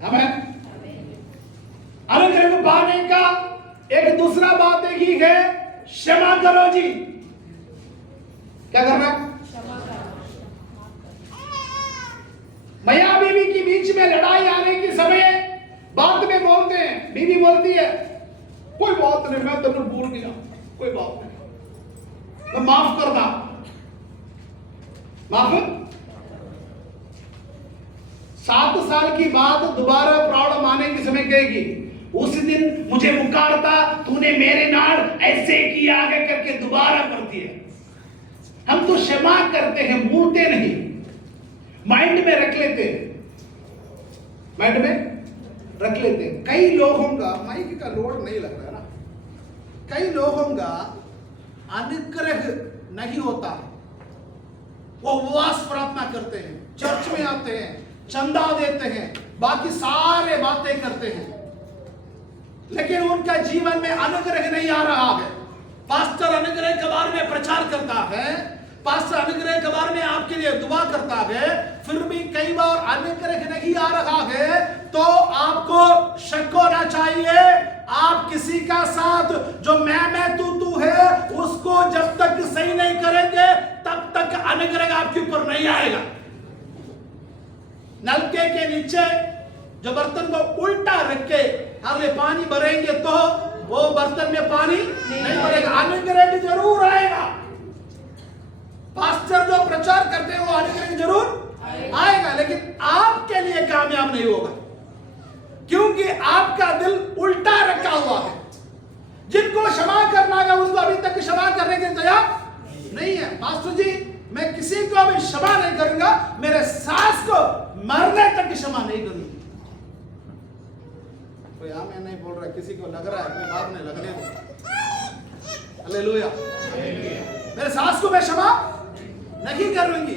आमीन। अनुग्रह पाने का एक दूसरा बात एक ही है, क्षमा करो जी। क्या करना? मैया बीवी के बीच में लड़ाई आने के समय बात में बोलते हैं, बीवी बोलती है कोई बात नहीं, मैं तेरे भूल गया, कोई बात नहीं, मैं माफ करना। माफ 7 साल की बात दोबारा प्रॉब्लम आने के समय कहेगी, उस दिन मुझे मुकारता, तूने मेरे नाल ऐसे किया है करके दोबारा करती है। हम तो क्षमा करते हैं, भूलते नहीं, माइंड में रख लेते हैं, माइंड में रख लेते हैं। कई लोगों का माइक का लोड नहीं लग रहा है ना, कई लोगों का अनुग्रह नहीं होता। वो उपवास प्रार्थना करते हैं, चर्च में आते हैं, चंदा देते हैं, बाकी सारे बातें करते हैं, लेकिन उनका जीवन में अनुग्रह नहीं आ रहा है। पास्टर अनुग्रह के बारे में प्रचार करता है, पास्टर अनुग्रह के बारे में आपके लिए दुआ करता है, फिर भी कई बार अनुग्रह नहीं आ रहा है, तो आपको शक होना चाहिए। आप किसी का साथ जो मैं तू है, उसको जब तक सही नहीं करेंगे तब तक अनुग्रह आपके ऊपर नहीं आएगा। नलके के नीचे जो बर्तन को उल्टा रख के हमने पानी भरेंगे तो वो बर्तन में पानी नहीं भरेगा, अनुग्रह जरूर आएगा। पास्टर जो प्रचार करते हैं वो अनुग्रह जरूर आएगा, लेकिन आपके लिए कामयाब नहीं होगा, क्योंकि आपका दिल उल्टा रखा हुआ है। जिनको क्षमा करना है उनको अभी तक क्षमा करने के तैयार नहीं है। पास्टर जी मैं किसी को भी क्षमा नहीं करूंगा, मेरे सास को मरने तक क्षमा नहीं करूंगी। कोई मैं नहीं बोल रहा, किसी को लग रहा है, कोई बात नहीं, लगने दो। हालेलुया। मेरे सास को मैं क्षमा नहीं करूंगी,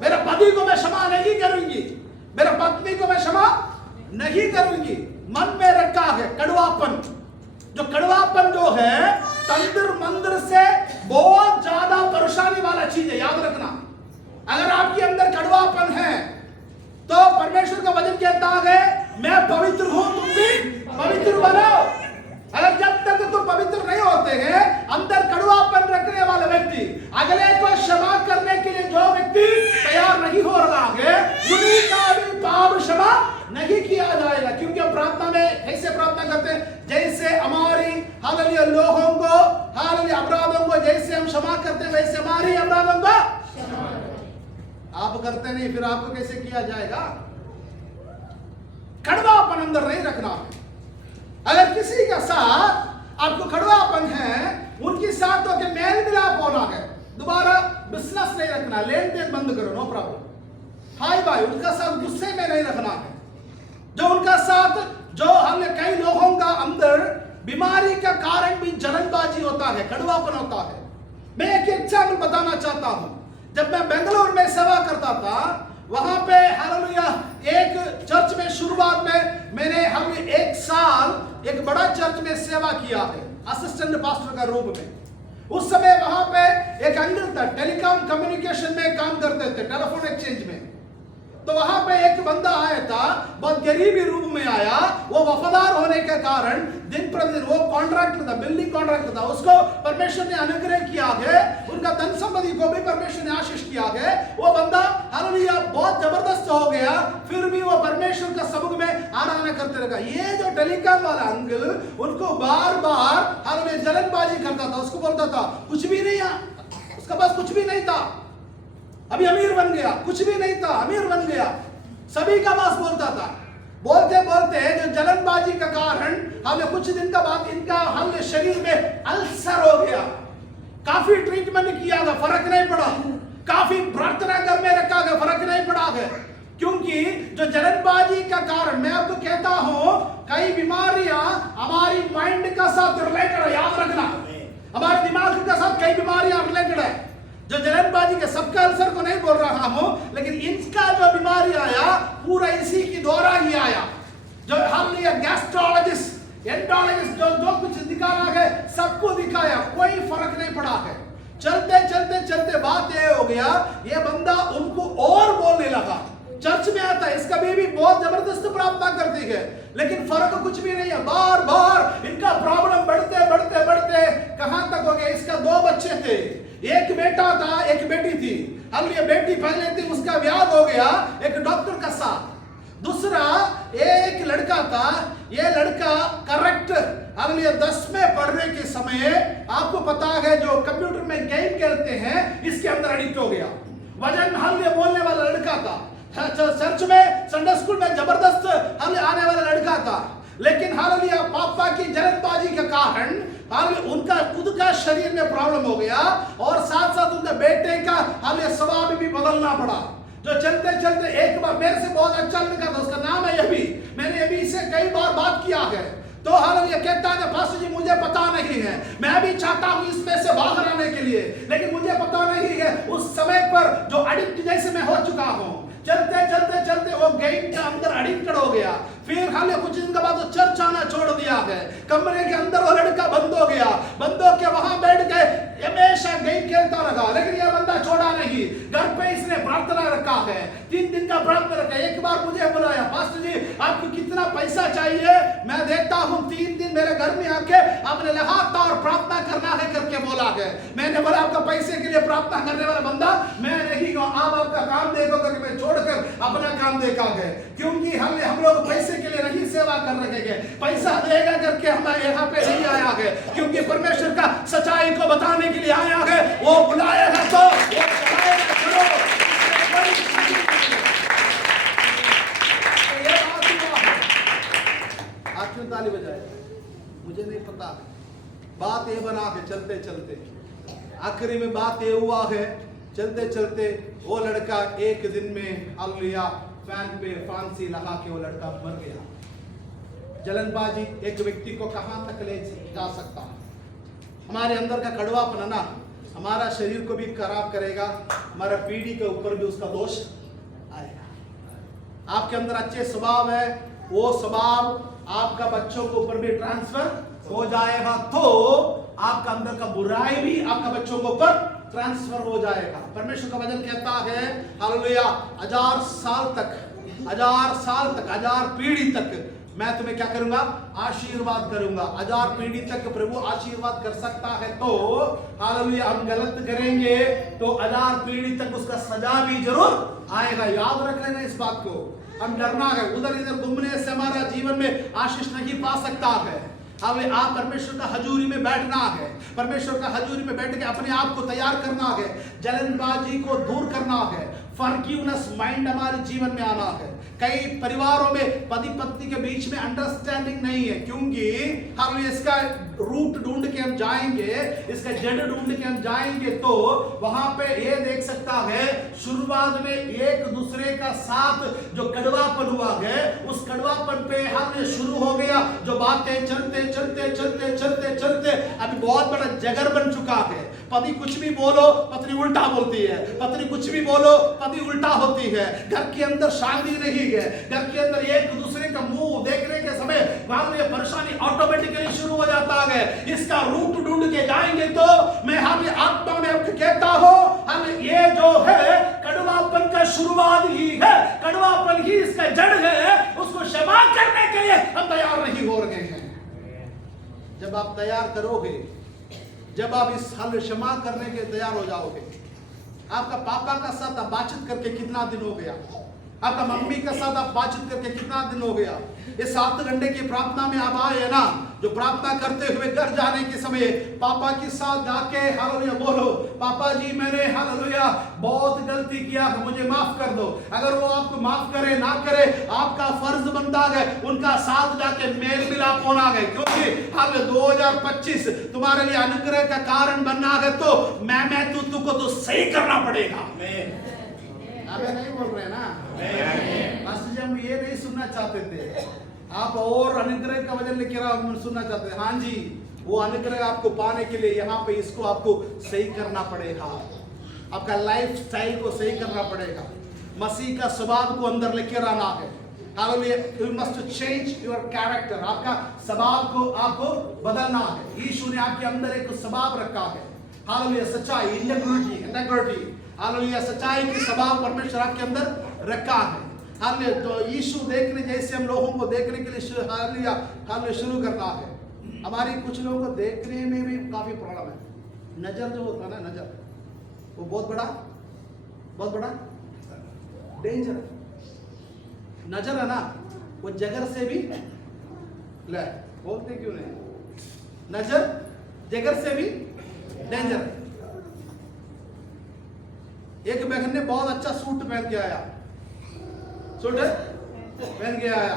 मेरे पति को मैं क्षमा नहीं करूंगी, मेरे पत्नी को मैं क्षमा नहीं करूंगी। मन में रखा है कड़वापन, जो कड़वापन जो है तंत्र मंत्र से बहुत ज्यादा परेशानी वाला चीज है, याद रखना। अगर आपके अंदर कड़वापन है तो परमेश्वर का वचन कहता है मैं पवित्र हूं, तुम भी पवित्र बनो। अगर जब तक तुम पवित्र नहीं होते हैं, अंदर कड़वापन रखने वाला व्यक्ति अगले को क्षमा करने के लिए जो व्यक्ति तैयार नहीं हो रहा है, उन्हीं का भी पाप क्षमा नहीं किया जाएगा। क्योंकि हम प्रार्थना में ऐसे प्रार्थना करते हैं, जैसे हमारी हालेलुया लोगों को हालेलुया अपराधों को जैसे हम क्षमा करते हैं, वैसे हमारी अपराधों को आप करते नहीं, फिर आपको कैसे किया जाएगा? कड़वापन अंदर नहीं रखना है। अगर किसी का साथ आपको कड़वापन है, उनके साथ तो मेल मिलाप होना है, दोबारा बिजनेस नहीं रखना, लेन देन बंद करो, नो प्रॉब्लम। हाय भाई, उनका साथ गुस्से में नहीं रखना है। जो उनका साथ जो हमने कई लोगों का अंदर बीमारी का कारण भी जलनबाजी होता है, कड़वापन होता है। मैं एक एग्जाम्पल बताना चाहता हूं। जब मैं बेंगलुरु में सेवा करता था, वहां पे हालेलुया एक चर्च में शुरुआत में मैंने हम 1 साल एक बड़ा चर्च में सेवा किया है, असिस्टेंट पास्टर का रूप में। उस समय वहां पे एक अंकल था, टेलीकॉम कम्युनिकेशन में काम करते थे, टेलीफोन एक्सचेंज में। तो वहां पे एक बंदा आया था, बहुत गरीबी रूप में आया। वो वफादार होने के कारण दिन प्रतिदिन वो कॉन्ट्रैक्टर था, बिल्डिंग कॉन्ट्रैक्टर था, उसको परमेश्वर ने अनुग्रह किया है, उनका धन संपत्ति को भी परमेश्वर ने आशीष किया है। वो बंदा हालेलुया बहुत जबरदस्त हो गया, फिर भी वो परमेश्वर का समुख में आराधना करते रहा। ये जो टेलीकॉम वाला अंकल उनको बार बार हालेलुया जलनबाजी करता था, उसको बोलता था कुछ भी नहीं, उसका पास कुछ भी नहीं था, अभी अमीर बन गया, कुछ भी नहीं था अमीर बन गया, सभी का पास बोलता था। बोलते बोलते जो जलनबाजी का कारण हमें कुछ दिन का बाद इनका हमने शरीर में अल्सर हो गया। काफी ट्रीटमेंट किया था, फर्क नहीं पड़ा, काफी प्रार्थना घर में रखा गया, फर्क नहीं पड़ा है। क्योंकि जो जलनबाजी का कारण, मैं आपको कहता हूं कई बीमारियां हमारी माइंड का साथ रिलेटेड है, याद रखना, हमारे दिमाग के साथ कई बीमारियां रिलेटेड है। जो जलनबाजी के सबका अल्सर को नहीं बोल रहा हूं, लेकिन इनका जो बीमारी आया पूरा इसी की द्वारा ही आया। जो हम गैस्ट्रोलॉजिस्ट एंडोलॉजिस्ट जो कुछ दिखाना है सबको दिखाया, कोई फर्क नहीं पड़ा है। चलते चलते चलते बात ये हो गया, ये बंदा उनको और बोलने लगा। चर्च में आता है, इसका बीवी बहुत जबरदस्त प्रार्थना करती है, लेकिन फर्क कुछ भी नहीं है। बार बार इनका प्रॉब्लम बढ़ते बढ़ते बढ़ते कहां तक हो गया, इसका 2 बच्चे थे, एक बेटा था एक बेटी थी। अब ये बेटी पहले थी, उसका ब्याह हो गया एक डॉक्टर का साथ। दूसरा एक लड़का था, ये लड़का करेक्ट अगले 10 में पढ़ने के समय आपको पता है जो कंप्यूटर में गेम खेलते हैं इसके अंदर एडिक्ट हो गया। वजन हल्के बोलने वाला लड़का था, चर्च में संडे स्कूल में जबरदस्त हल्के आने वाला लड़का था, लेकिन हालेलुया पापा की जलनबाजी के कारण उनका खुद का शरीर में प्रॉब्लम हो गया और साथ साथ उनके बेटे का हालेलुया स्वभाव भी बदलना पड़ा। जो चलते चलते एक बार मेरे से बहुत अच्छा लड़का था, उसका नाम है यबी, मैंने यबी से कई बार बात किया है। तो हालेलुया कहता है पास्टर जी मुझे पता नहीं है, मैं भी चाहता हूं इसमें से बाहर आने के लिए, लेकिन मुझे पता नहीं है उस समय पर जो एडिक्ट जैसे मैं हो चुका हूं। चलते चलते चलते वो गेम के अंदर एडिक्टेड हो गया। फिर हाले कुछ दिन के बाद वो चर्च आना छोड़ दिया है, कमरे के अंदर वो लड़का बंद हो गया, बंद होके वहां बैठ के हमेशा गेम खेलता रहा, लेकिन ये बंदा छोड़ा नहीं। घर पे इसने प्रार्थना रखा है, 3 दिन का प्रार्थना रखा। एक बार मुझे बुलाया, पास्टर जी आपको कितना पैसा चाहिए, मैं देता हूं 3 दिन मेरे घर में आके आपने लगातार प्रार्थना करना है करके बोला है। मैंने बोला आपका पैसे के लिए प्रार्थना करने वाला बंदा मैं नहीं हूं, आप आपका काम देखोगे कि मैं छोड़कर अपना काम देखा है। क्योंकि हम लोग पैसे के लिए नहीं सेवा कर रहे हैं, पैसा देगा करके हम यहाँ पे नहीं आया है, क्योंकि परमेश्वर का सच्चाई को बताने के लिए आया है। वो बुलाया है तो ताली बजाए, मुझे नहीं पता। बात ये बना है चलते चलते, आखिरी में बात ये हुआ है चलते चलते वो लड़का एक दिन में हालेलुया फैन पे फांसी लगा के वो लड़का मर गया। जलनबाजी एक व्यक्ति को कहां तक ले जा सकता है। हमारे अंदर का कड़वापन ना हमारा शरीर को भी खराब करेगा, हमारा पीढ़ी के ऊपर भी उसका दोष आएगा। आपके अंदर अच्छे स्वभाव है, वो स्वभाव आपका बच्चों के ऊपर भी ट्रांसफर हो जाएगा, तो आपका अंदर का बुराई भी आपका बच्चों के ऊपर ट्रांसफर हो जाएगा। परमेश्वर का वचन कहता है हालेलुया 1000 साल तक 1000 पीढ़ी तक मैं तुम्हें क्या करूंगा, आशीर्वाद करूंगा। 1000 पीढ़ी तक प्रभु आशीर्वाद कर सकता है, तो हालेलुया हम गलत करेंगे तो 1000 पीढ़ी तक उसका सजा भी जरूर आएगा। याद रख लेना इस बात को। हम डरना है, उधर इधर घूमने से हमारा जीवन में आशीष नहीं पा सकता है। हमें आप परमेश्वर का हजूरी में बैठना है, परमेश्वर का हजूरी में बैठ के अपने आप को तैयार करना है, जलनबाजी को दूर करना है, फॉरगिवनेस माइंड हमारे जीवन में आना है। कई परिवारों में पति पत्नी के बीच में अंडरस्टैंडिंग नहीं है, क्योंकि हम इसका रूट ढूंढ के हम जाएंगे, इसका जड़ ढूंढ के हम जाएंगे, तो वहां पे ये देख सकता है शुरुआत में एक दूसरे का साथ जो कड़वापन हुआ है, उस कड़वापन पे हमने शुरू हो गया, जो बातें चलते चलते चलते चलते चलते अभी बहुत बड़ा जगर बन चुका है। पति कुछ भी बोलो पत्नी उल्टा बोलती है, पत्नी कुछ भी बोलो पति उल्टा होती है, घर के अंदर शांति नहीं है, घर के अंदर एक दूसरे का मुंह देखने के समय वहां ये परेशानी ऑटोमेटिकली शुरू हो जाता है। इसका रूट ढूंढ के जाएंगे तो मैं हमें आत्मा में आपको कहता हूं, हम ये जो है कड़वापन का शुरुआत ही है। में जड़ है उसको क्षमा करने के लिए हम तैयार नहीं हो रहे हैं। जब आप तैयार करोगे, जब आप इस हल क्षमा करने के तैयार हो जाओगे, आपका पापा का साथ आप बातचीत करके कितना दिन हो गया, आपका मम्मी के साथ आप बातचीत करके कितना दिन हो गया, ये 7 घंटे की प्रार्थना में आप आए ना, जो प्रार्थना करते हुए घर जाने के समय पापा के साथ जाके हालेलुया बोलो, पापा जी मैंने हालेलुया बहुत गलती किया, मुझे माफ कर दो। अगर वो आपको माफ करे ना करे, आपका फर्ज बनता है उनका साथ जाके मेल मिलाप होना है, क्योंकि हाल 2025 तुम्हारे लिए अनुग्रह का कारण बनना है, तो मैं तू को तो सही करना पड़ेगा। अबे नहीं बोल रहे ना, पास्टर जी हम ये नहीं सुनना चाहते थे, आप और अनुग्रह का वजन लेकर सुनना चाहते थे। हाँ जी, वो अनुग्रह आपको पाने के लिए यहाँ पे इसको आपको सही करना पड़ेगा, आपका लाइफ स्टाइल को सही करना पड़ेगा, मसीह का स्वभाव को अंदर लेकर आना है। Hallelujah, you must change your character, आपका स्वभाव को आपको बदलना है। यीशु ने आपके अंदर एक स्वभाव रखा है, हालेलुया, सच्चाई, इंटेग्रिटी, हालेलुया, सच्चाई की स्वभाव परमेश्वर आपके अंदर रखा है। हालेलुया, तो यीशु देखने जैसे हम लोगों को देखने के लिए हालेलुया शुरू करना है। हमारी कुछ लोगों को देखने में भी काफी प्रॉब्लम है। नजर जो होता है ना, नजर वो बहुत बड़ा डेंजर है। नजर है ना, वो जगर से भी ले बोलते क्यों नहीं, नजर जगर से भी डेंजर है। एक बहन ने बहुत अच्छा सूट पहन के आया,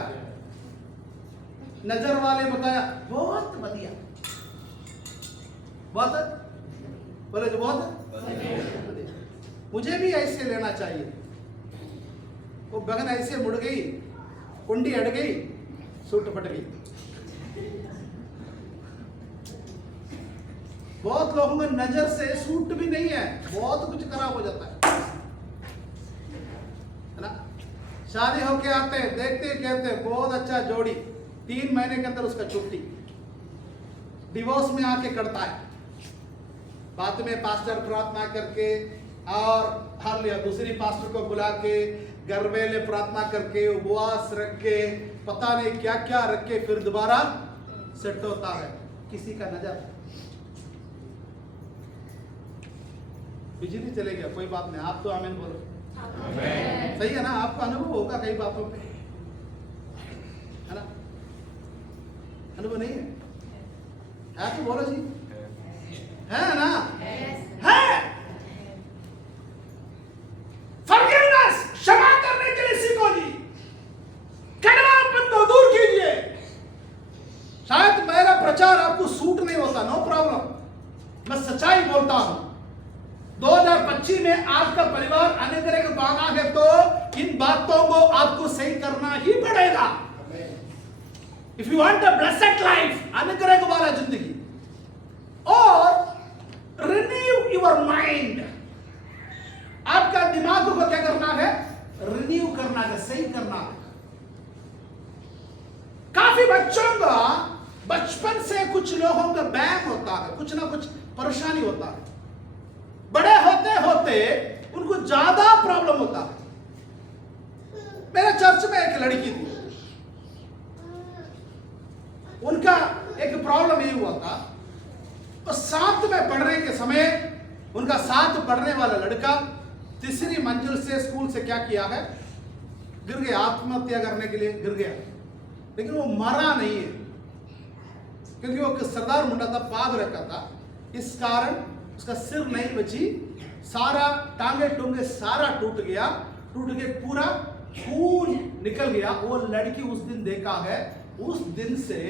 नजर वाले बताया बहुत बढ़िया, बोले जो बहुत मुझे भी ऐसे लेना चाहिए। वो बहन ऐसे मुड़ गई, कुंडी अड़ गई, सूट फट गई। बहुत लोगों की नजर से सूट भी नहीं है, बहुत कुछ खराब हो जाता है ना। शादी होके आते हैं, देखते कहते हैं बहुत अच्छा जोड़ी, 3 महीने के अंदर उसका छुट्टी, डिवोर्स में आके करता है। बाद में पास्टर प्रार्थना करके और हालेलुया दूसरी पास्टर को बुला के घर में प्रार्थना करके उपवास रख के पता नहीं क्या क्या रख के फिर दोबारा सेट होता है। किसी का नजर बिजली चले गया, कोई बात नहीं, आप तो आमीन बोलो, सही है ना। आपका अनुभव होगा कई बातों पे, है ना, अनुभव नहीं है? आप तो बोलो जी, है ना, है। फॉरगिवनेस, क्षमा करने के लिए सीखो जी, कड़वापन को दूर कीजिए। शायद मेरा प्रचार आपको सूट नहीं होता, नो प्रॉब्लम, मैं सच्चाई बोलता हूं। 2025 में आपका परिवार अनुग्रह को पाना है तो इन बातों को आपको सही करना ही पड़ेगा। If you want a blessed life, अनुग्रह वाला जिंदगी, और रिन्यू योर माइंड, आपका दिमाग को क्या करना है, रिन्यू करना है, सही करना है। काफी बच्चों का बचपन से कुछ लोगों का बैग होता है, कुछ ना कुछ परेशानी होता है, बड़े होते होते उनको ज्यादा प्रॉब्लम होता है। मेरे चर्च में एक लड़की थी, उनका एक प्रॉब्लम ये हुआ था, तो 7 में पढ़ने के समय उनका साथ पढ़ने वाला लड़का 3री मंजिल से स्कूल से क्या किया है, गिर गया, आत्महत्या करने के लिए गिर गया। लेकिन वो मरा नहीं है, क्योंकि वो सरदार मुंडा था, पाग रखा था, इस कारण उसका सिर नहीं बची, सारा टांगे टूंगे सारा टूट गया, टूट के पूरा खून निकल गया। वो लड़की उस दिन देखा है, उस दिन से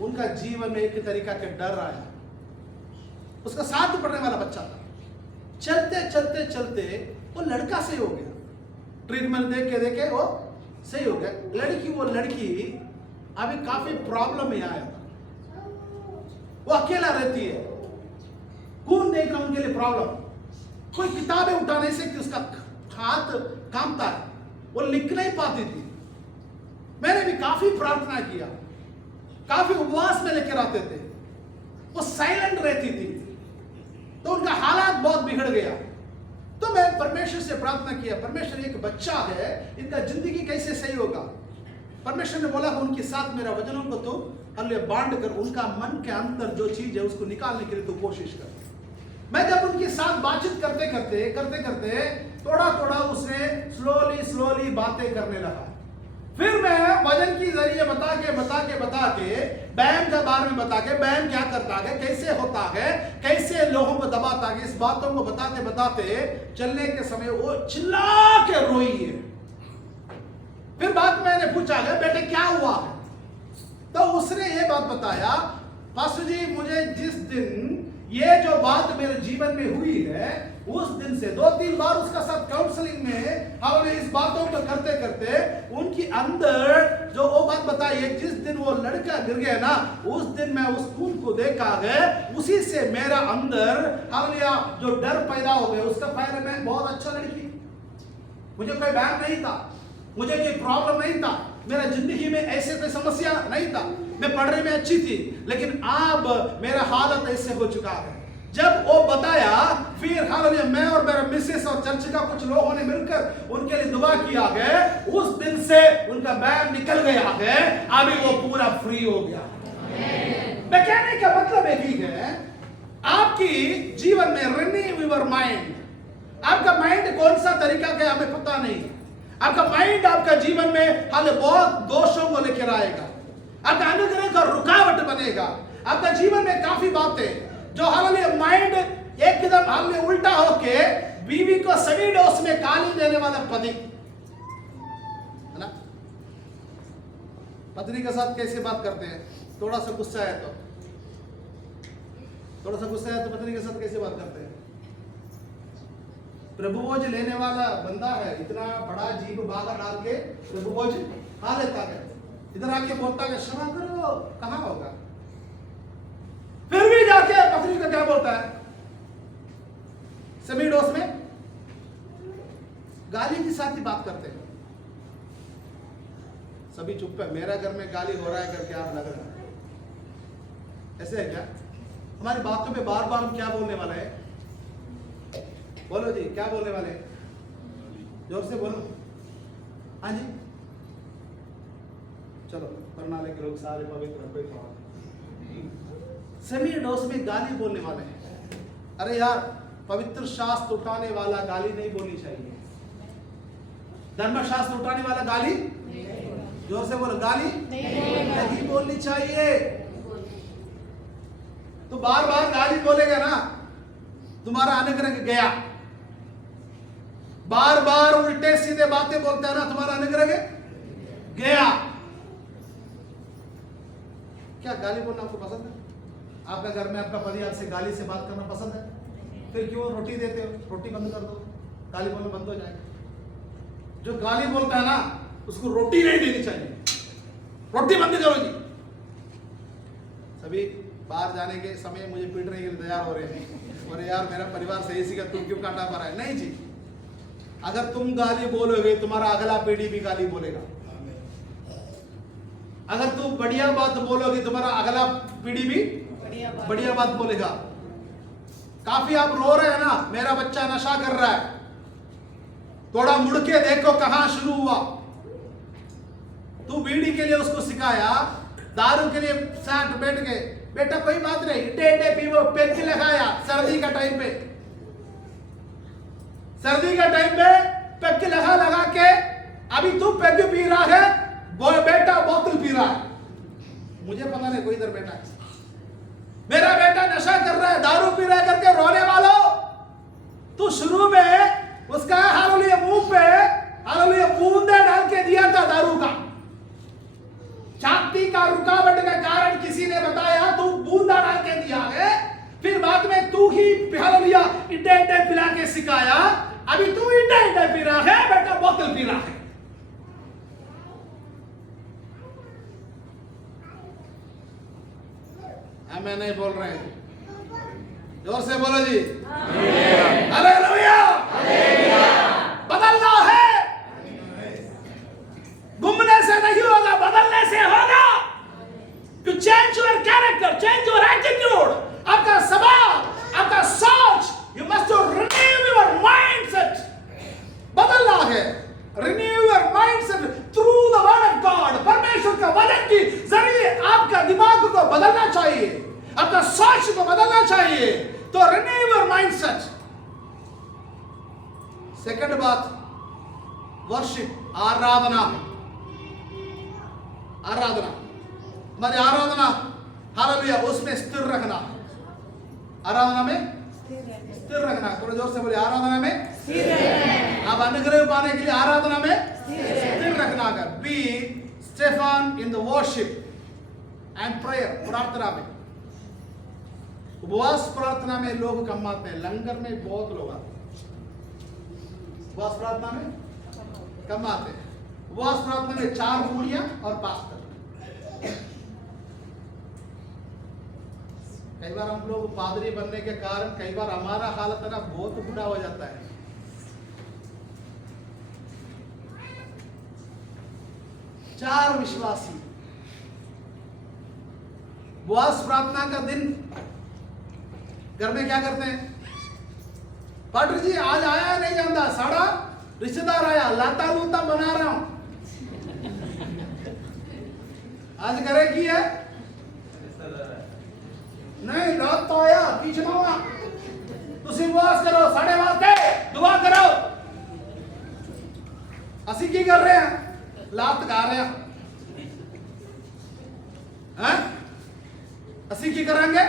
उनका जीवन में एक तरीका का डर आया। उसका साथ पढ़ने वाला बच्चा था, चलते चलते चलते वो लड़का सही हो गया, ट्रीटमेंट देके वो सही हो गया। वो लड़की अभी काफी प्रॉब्लम में आया था, वो अकेला रहती है, कौन देख रहा उनके लिए प्रॉब्लम, कोई किताबें उठा नहीं सकती, उसका हाथ कांपता है, वो लिख नहीं पाती थी। मैंने भी काफी प्रार्थना किया, काफी उपवास में लेकर आते थे, वो साइलेंट रहती थी, तो उनका हालात बहुत बिगड़ गया। तो मैं परमेश्वर से प्रार्थना किया, परमेश्वर एक बच्चा है, इनका जिंदगी कैसे सही होगा। परमेश्वर ने बोला उनके साथ मेरा वचनों को तो बांट कर उनका मन के अंदर जो चीज है उसको निकालने के लिए तो कोशिश कर। मैं जब उनके साथ बातचीत करते करते थोड़ा उसने स्लोली बातें करने लगा। फिर मैं वजन की जरिए बता के बैम के बारे में बता के बैम क्या करता है, कैसे होता है, कैसे लोगों को दबाता है, इस बातों को बताते चलने के समय वो चिल्ला के रोई है। फिर बात मैंने पूछा है बेटे क्या हुआ है, तो उसने ये बात बताया, पास्टर जी मुझे जिस दिन ये जो बात मेरे जीवन में हुई है उस दिन से 2-3 बार उसका साथ काउंसलिंग में हमने इस बातों को करते उनकी अंदर जो वो बात बताई है, जिस दिन वो लड़का गिर गया ना उस दिन मैं उस खून को देखा है, उसी से मेरा अंदर हमलिया जो डर पैदा हो गया। उसका पहले मैं बहुत अच्छा लड़की, मुझे कोई बैन नहीं था, मुझे कोई प्रॉब्लम नहीं था, मेरा जिंदगी में ऐसे कोई समस्या नहीं था, मैं पढ़ने में अच्छी थी, लेकिन अब मेरा हालत ऐसे हो चुका है। जब वो बताया फिर हालेलुया मैं और मेरा मिसेस और चर्च का कुछ लोगों ने मिलकर उनके लिए दुआ किया है, उस दिन से उनका बैन निकल गया है, अभी वो पूरा फ्री हो गया। मैं कहने का मतलब एक ही है, आपकी जीवन में रिन्यू योर माइंड, आपका माइंड कौन सा तरीका का हमें पता नहीं। आपका माइंड आपका जीवन में हाल बहुत दोषों को लेकर आएगा, आपका अनुग्रह का रुकावट बनेगा। आपका जीवन में काफी बातें जो हालेलुया माइंड एकदम हालेलुया उल्टा होके बीवी को सभी डोज में गाली देने वाला पति है ना, पत्नी के साथ कैसे बात करते हैं, थोड़ा सा गुस्सा है तो पत्नी के साथ कैसे बात करते हैं। प्रभुभोज लेने वाला बंदा है, इतना बड़ा जीभ बागा डाल के प्रभुभोज खा लेता है, इधर आके बोलता है क्षमा करो, कहां होगा। फिर भी जाके पत्नी का क्या बोलता है, सेमी डोज में गाली के साथ ही बात करते हैं। सभी चुप है, मेरा घर में गाली हो रहा है करके आप लग रहा है, ऐसे है क्या। हमारी बातों पे बार बार हम क्या बोलने वाले हैं, बोलो जी क्या बोलने वाले हैं, जोर से बोलो। हाँ जी चलो परनाले के लोग सारे पवित्र कोई सेमी डोज में गाली बोलने वाले हैं। अरे यार पवित्र शास्त्र उठाने वाला गाली नहीं बोलनी चाहिए, धर्मशास्त्र उठाने वाला गाली, जोर से बोलो, गाली नहीं बोलनी चाहिए। तो बार बार गाली बोलेगा ना तुम्हारा अनुग्रह गया, बार बार उल्टे सीधे बातें बोलते हैं ना तुम्हारा अनुग्रह गया। क्या गाली बोलना आपको पसंद है? आपका घर में आपका पति आपसे गाली से बात करना पसंद है? फिर क्यों रोटी देते हो, रोटी बंद कर दो, गाली बोलना बंद हो जाएगा। जो गाली बोलता है ना उसको रोटी नहीं देनी चाहिए, रोटी बंद करो जी। सभी बाहर जाने के समय मुझे पीटने के लिए तैयार हो रहे हैं, और यार मेरा परिवार सही सी का तू क्यों काटा पा रहा है। नहीं जी, अगर तुम गाली बोलोगे तुम्हारा अगला पीढ़ी भी गाली बोलेगा, अगर तुम बढ़िया बात बोलोगे तुम्हारा अगला पीढ़ी भी बढ़िया बात बोलेगा। काफी आप रो रहे हैं ना, मेरा बच्चा नशा कर रहा है, थोड़ा मुड़ के देखो कहां शुरू हुआ। तू बीड़ी के लिए उसको सिखाया, दारू के लिए साथ बैठ गए, बेटा कोई बात नहीं, टेढ़े पीवो, पेन लगाया सर्दी का टाइम पे, सर्दी का टाइम पे पेग लगा के अभी तू पेग पी रहा है, बेटा बोतल पी रहा है। मुझे पता नहीं कोई इधर बैठा है, मेरा बेटा नशा कर रहा है, दारू पी रहा है करके रोने वालों, तू शुरू में उसका हालेलुया मुंह पे हालेलुया बूंदे डाल के दिया था दारू का, छाती का रुकावट का कारण किसी ने बताया, तू बूंदा डाल के दिया है, फिर बाद में तू ही हालेलुया इटे पिला के सिखाया, अभी तू इटे पी रहा है, बेटा बोतल पी रहा है। मैं नहीं बोल रहे हैं, जोर से बोलो जी हालेलुया। बदलना है, घूमने से नहीं होगा, बदलने से होगा। To change your character, change your attitude, आपका स्वभाव, आपका सोच, you must renew your mindset. Second बात वर्शिप, आराधना है। आराधना हमारी आराधना, हालेलुया, उसमें स्थिर रखना। आराधना में स्थिर रखना। थोड़ा जोर से बोलिए, आराधना में स्थिर रहना। आप अनुग्रह पाने के लिए आराधना में स्थिर रखना कर। Be steadfast in the worship and prayer, प्रार्थना में। उपवास प्रार्थना में लोग कम आते हैं, लंगर में बहुत लोग आते हैं। उपवास प्रार्थना में कम आते हैं। उपवास प्रार्थना में 4 पूड़ियां और पास्टर। कई बार हम लोग पादरी बनने के कारण कई बार हमारा हालत है ना बहुत बुरा हो जाता है। चार विश्वासी उपवास प्रार्थना का दिन घर में क्या करते हैं? पाटर जी आज आया नहीं जानता, साड़ा रिश्तेदार आया, लाता लूता बना रहा हूं, आज करे की है नहीं रात तो आया पीछे मावा, तुसी उपवास करो, साढ़े वास्ते दुआ करो। असी की कर रहे हैं? लात गा रहे हैं। असी की करेंगे?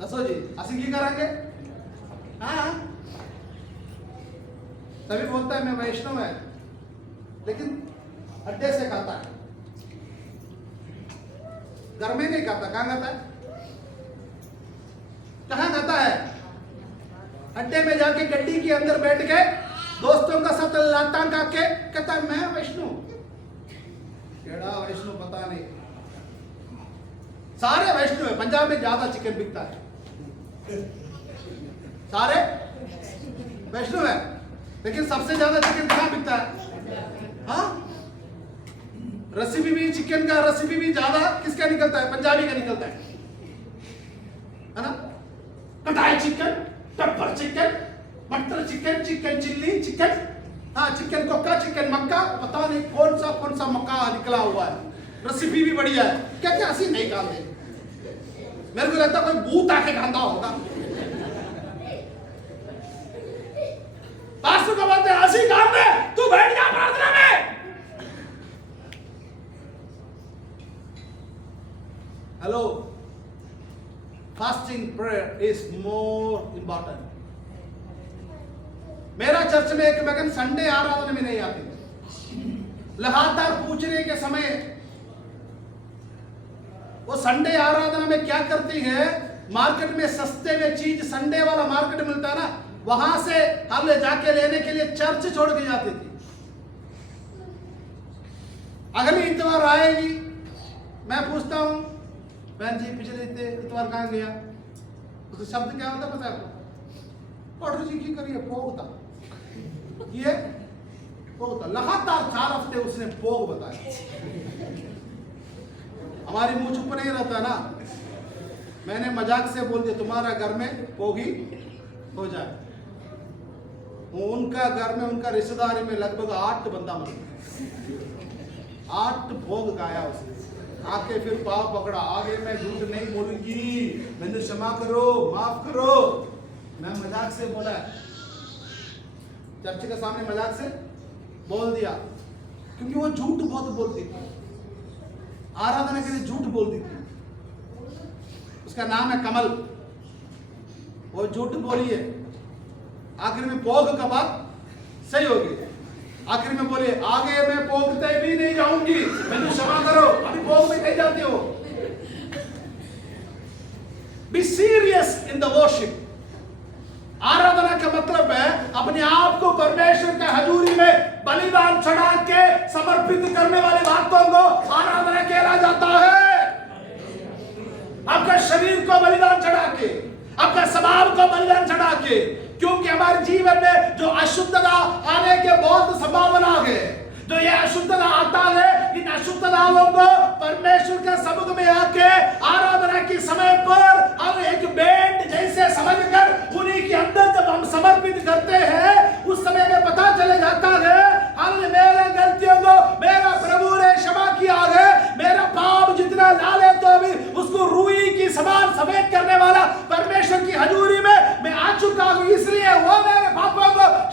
दसो जी, असी की करेंगे? हाँ, तभी बोलता है मैं वैष्णव है, लेकिन अड्डे से खाता है, घर में नहीं खाता। कहां खाता है? कहां खाता है? अड्डे में जाके गड्डी के अंदर बैठ के दोस्तों का साथ लाता का के कहता है मैं वैष्णव। केड़ा वैष्णव पता नहीं, सारे वैष्णव है। पंजाब में ज्यादा चिकन बिकता है, सारे वैष्णव है, लेकिन सबसे ज्यादा चिकन कहां बिकता है? हाँ, रेसिपी भी चिकन का रेसिपी भी ज्यादा किसका निकलता है? पंजाबी का निकलता है ना? कटाई चिकन, पेपर चिकन, मटर चिकन, चिकन चिल्ली चिकन, हाँ चिकन कोका, चिकन मक्का, पता नहीं कौन सा मक्का निकला हुआ है। रेसिपी भी बढ़िया है, क्या क्या ऐसी नहीं खाते। मेरे को लगता कोई भूत आके खाता होगा। पास्टर को बोलते ऐसी काम में तू बैठ जा प्रार्थना में। Hello, fasting prayer is more important. मेरा चर्च में एक बहन संडे आराधना में नहीं आती, लगातार पूछने के समय वो संडे आराधना में क्या करती है? मार्केट में सस्ते में चीज संडे वाला मार्केट मिलता है ना, वहां से हम ले जाके लेने के लिए चर्च छोड़ के जाती थी। अगली इतवार आएगी, मैं पूछता हूं बहन जी पिछले इतवार कहां गया? उसका शब्द क्या होता पता है आपको? पाटर जी की करिए पोगता, ये पोगता। लगातार 4 हफ्ते उसने पोग बताया। हमारी मुंह चुप नहीं रहता ना, मैंने मजाक से बोल दिया तुम्हारा घर में पोगी हो जाए। उनका घर में, उनका रिश्तेदारी में लगभग 8 बंदा मर गया। 8 भोग गाया उसने, आके फिर पाव पकड़ा, आगे मैं झूठ नहीं बोलूंगी, मैंने क्षमा करो, माफ करो। मैं मजाक से बोला, चर्च के सामने मजाक से बोल दिया, क्योंकि वो झूठ बहुत बोलती थी, आराधना के लिए झूठ बोलती थी। उसका नाम है कमल, वो झूठ बोली है। आखिर में पोग का बात सही होगी, आखिर में बोले आगे मैं पोगते भी नहीं जाऊंगी, मैंने क्षमा करो, अभी पोग में कहीं जाते हो। Be serious in the worship. आराधना का मतलब है अपने आप को परमेश्वर के हजूरी में बलिदान चढ़ा के समर्पित करने वाले बातों को आराधना कहला जाता है। आपका शरीर को बलिदान चढ़ा के, आपका स्वभाव को बलिदान चढ़ा के, क्योंकि हमारे जीवन में जो अशुद्धता आने के बहुत संभावना है, जो ये अशुद्धता आता है, इन अशुद्धताओं को परमेश्वर के समुख में आके आराधना के समय पर हम एक बैंड जैसे समझकर उन्हीं के अंदर जब हम समर्पित करते हैं, उस समय में पता चले जाता है हमने मेरे गलतियों को मेरा प्रभु ने क्षमा किया है। मेरा पाप जितना लाल है तो भी उसको रूई की समान सफेद करने वाला परमेश्वर की हजूरी में मैं आ चुका हूं, इसलिए वो मेरे पापों को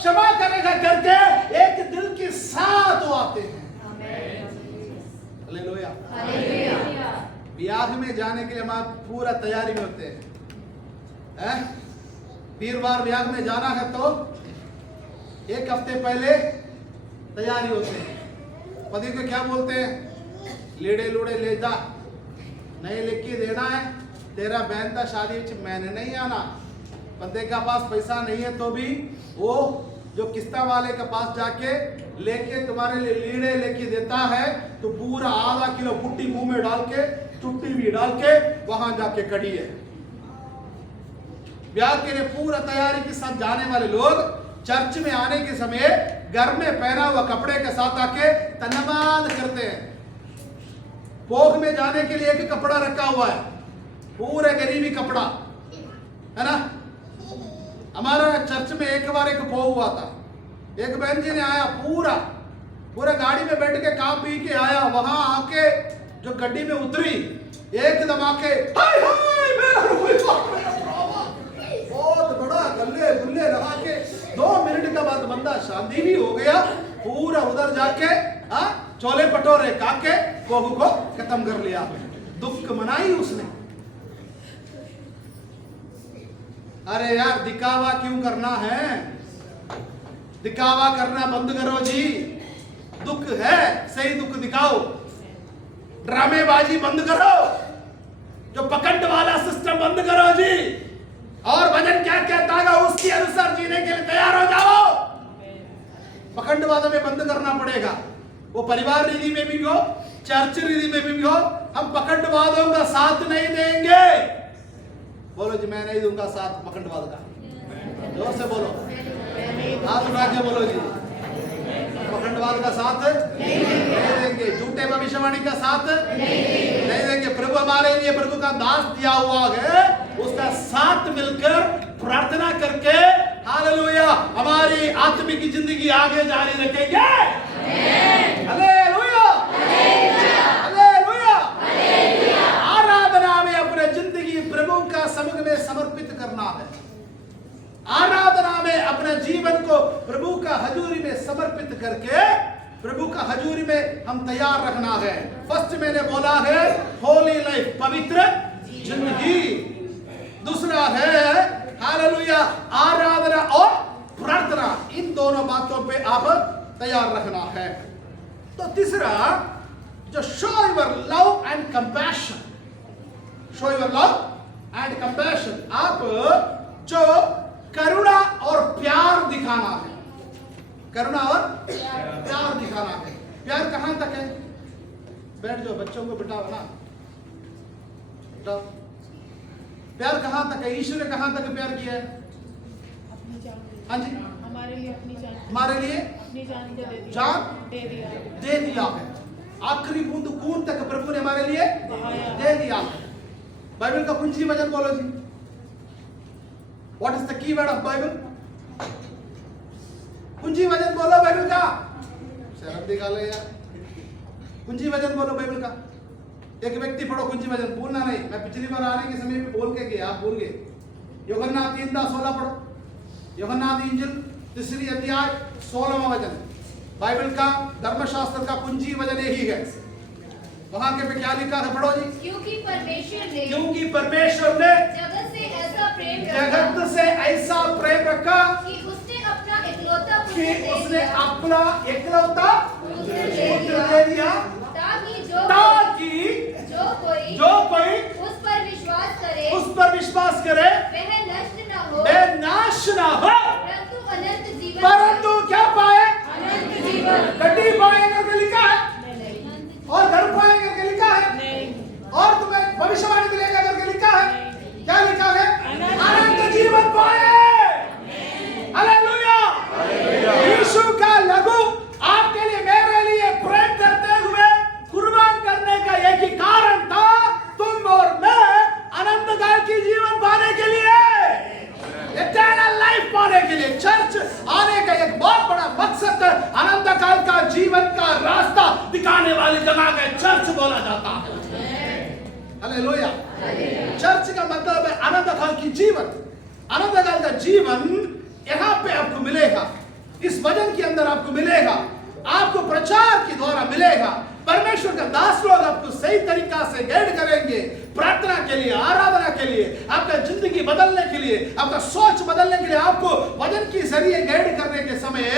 में जाने के लिए हम पूरा तैयारी में होते हैं। वीरवार ब्याह में जाना है तो 1 हफ्ते पहले तैयारी होते हैं। पति को क्या बोलते हैं? लीड़े लूड़े ले जा, नहीं लिख के देना है, तेरा बहन था शादी में, मैंने नहीं आना। बंदे के पास पैसा नहीं है तो भी वो जो किस्ता वाले के पास जाके लेके तुम्हारे लिए लीड़े लेके देता है, तो पूरा आधा किलो पुट्टी मुंह में डाल के, चुट्टी भी डाल के वहां जाके खड़ी है। ब्याह के लिए पूरा तैयारी के साथ जाने वाले लोग चर्च में आने के समय घर में पहना हुआ कपड़े के साथ आके धन्यवाद करते हैं। भोग में जाने के लिए एक कपड़ा रखा हुआ है, पूरे गरीबी कपड़ा है ना। हमारा चर्च में एक बार एक भोग हुआ था। एक बहन जी ने आया, पूरा गाड़ी में बैठ के खा पी के आया, वहां आके जो गड्डी में उतरी, एकदम आके हाय हाय मेरा बहुत बड़ा गले गुल्ले लगा के 2 मिनट का बाद बंदा शादी भी हो गया। पूरा उधर जाके छोले भटूरे खा के भोग को खत्म कर लिया। दुख मनाई उसने। अरे यार, दिखावा क्यों करना है? दिखावा करना बंद करो जी। दुख है, सही दुख दिखाओ। ड्रामेबाजी बंद करो, जो पकड़ वाला सिस्टम बंद करो जी। और भजन क्या कहता है उसके अनुसार जीने के लिए तैयार हो जाओ। पखंडवाद में बंद करना पड़ेगा, वो परिवार रीति में भी हो, चर्च रीति में भी हो। हम पखंडवादों का साथ नहीं देंगे। बोलो जी, मैं नहीं दूंगा साथ पखंडवाद का। जोर से बोलो, हाथ उठा के बोलो जी, पखंडवाद का साथ नहीं देंगे। झूठे भविष्यवाणी का साथ नहीं देंगे। प्रभु हमारे लिए प्रभु का दास दिया हुआ है, उसका साथ मिलकर प्रार्थना करके हालेलुया हमारी आत्मिक जिंदगी आगे जारी रखेंगे। हालेलुया, हालेलुया, आराधना में अपने जिंदगी प्रभु का समुख में समर्पित करना है। आराधना में अपने जीवन को प्रभु का हजूरी में समर्पित करके प्रभु का हजूरी में हम तैयार रखना है। फर्स्ट मैंने बोला है होली लाइफ, पवित्र जिंदगी। दूसरा है हालेलुया आराधना और प्रार्थना। इन दोनों बातों पे आप तैयार रखना है। तो तीसरा, जो show your love and compassion, show your love and compassion, आप जो करुणा और प्यार दिखाना है। करुणा और प्यार दिखाना है। प्यार कहां तक है? बैठ जाओ, बच्चों को बिठाओ ना, बिठाओ। प्यार कहां तक है? ईश्वर ने कहां तक प्यार किया है? हाँ जी, हमारे लिए अपनी जान, हमारे लिए अपनी जान को जान दे दिया है। आखिरी बूंद खून तक प्रभु ने हमारे लिए दे दिया है। बाइबल का कुंजी वचन बोलो जी। What is the key word of Bible? कुंजी वचन बोलो बाइबल का। शर्म दिखाले यार, कुंजी वचन बोलो बाइबल का। एक व्यक्ति पढ़ो कुंजी वचन, भूलना नहीं। मैं पिछली बार आने के समय में बोल के गया, आप भूल गए। यूहन्ना 3:16 पढ़ो। यूहन्ना की इंजिल 3 अध्याय 16वां वचन। बाइबल का धर्मशास्त्र का कुंजी वचन यही है। वहां के पे क्या लिखा है? पढ़ो जी। क्योंकि परमेश्वर ने जगत से ऐसा प्रेम रखा कि उसने अपना इकलौता पुत्र दे दिया, ताकि जो कोई उस पर विश्वास करे वह नष्ट ना हो, परंतु क्या पाए? अनंत जीवन। गड्डी पाए करके लिखा है, और घर पाए करके लिखा है, और तुम्हें भविष्यवाणी मिलेगा करके लिखा है। क्या लिखा है? अनंत जीवन पाए। हालेलुया। यीशु का लहू आपके लिए, मेरे लिए प्रेम करते हुए कुर्बान करने का एक ही कारण था, तुम और मैं अनंत काल की जीवन पाने के लिए, इटर्नल लाइफ पाने के लिए। चर्च आने का एक बहुत बड़ा मकसद है, अनंत काल का जीवन का रास्ता दिखाने वाली जगह का चर्च बोला जाता है। हालेलुया। चर्च का मतलब है अनंत काल की जीवन। अनंत काल का जीवन यहाँ पे आपको मिलेगा, इस वचन के अंदर आपको मिलेगा, आपको प्रचार के द्वारा मिलेगा, परमेश्वर का दास लोग आपको सही तरीका से गाइड करेंगे, प्रार्थना के लिए, आराधना के लिए, आपका जिंदगी बदलने के लिए, आपका सोच बदलने के लिए, आपको वचन के जरिए गाइड करने के समय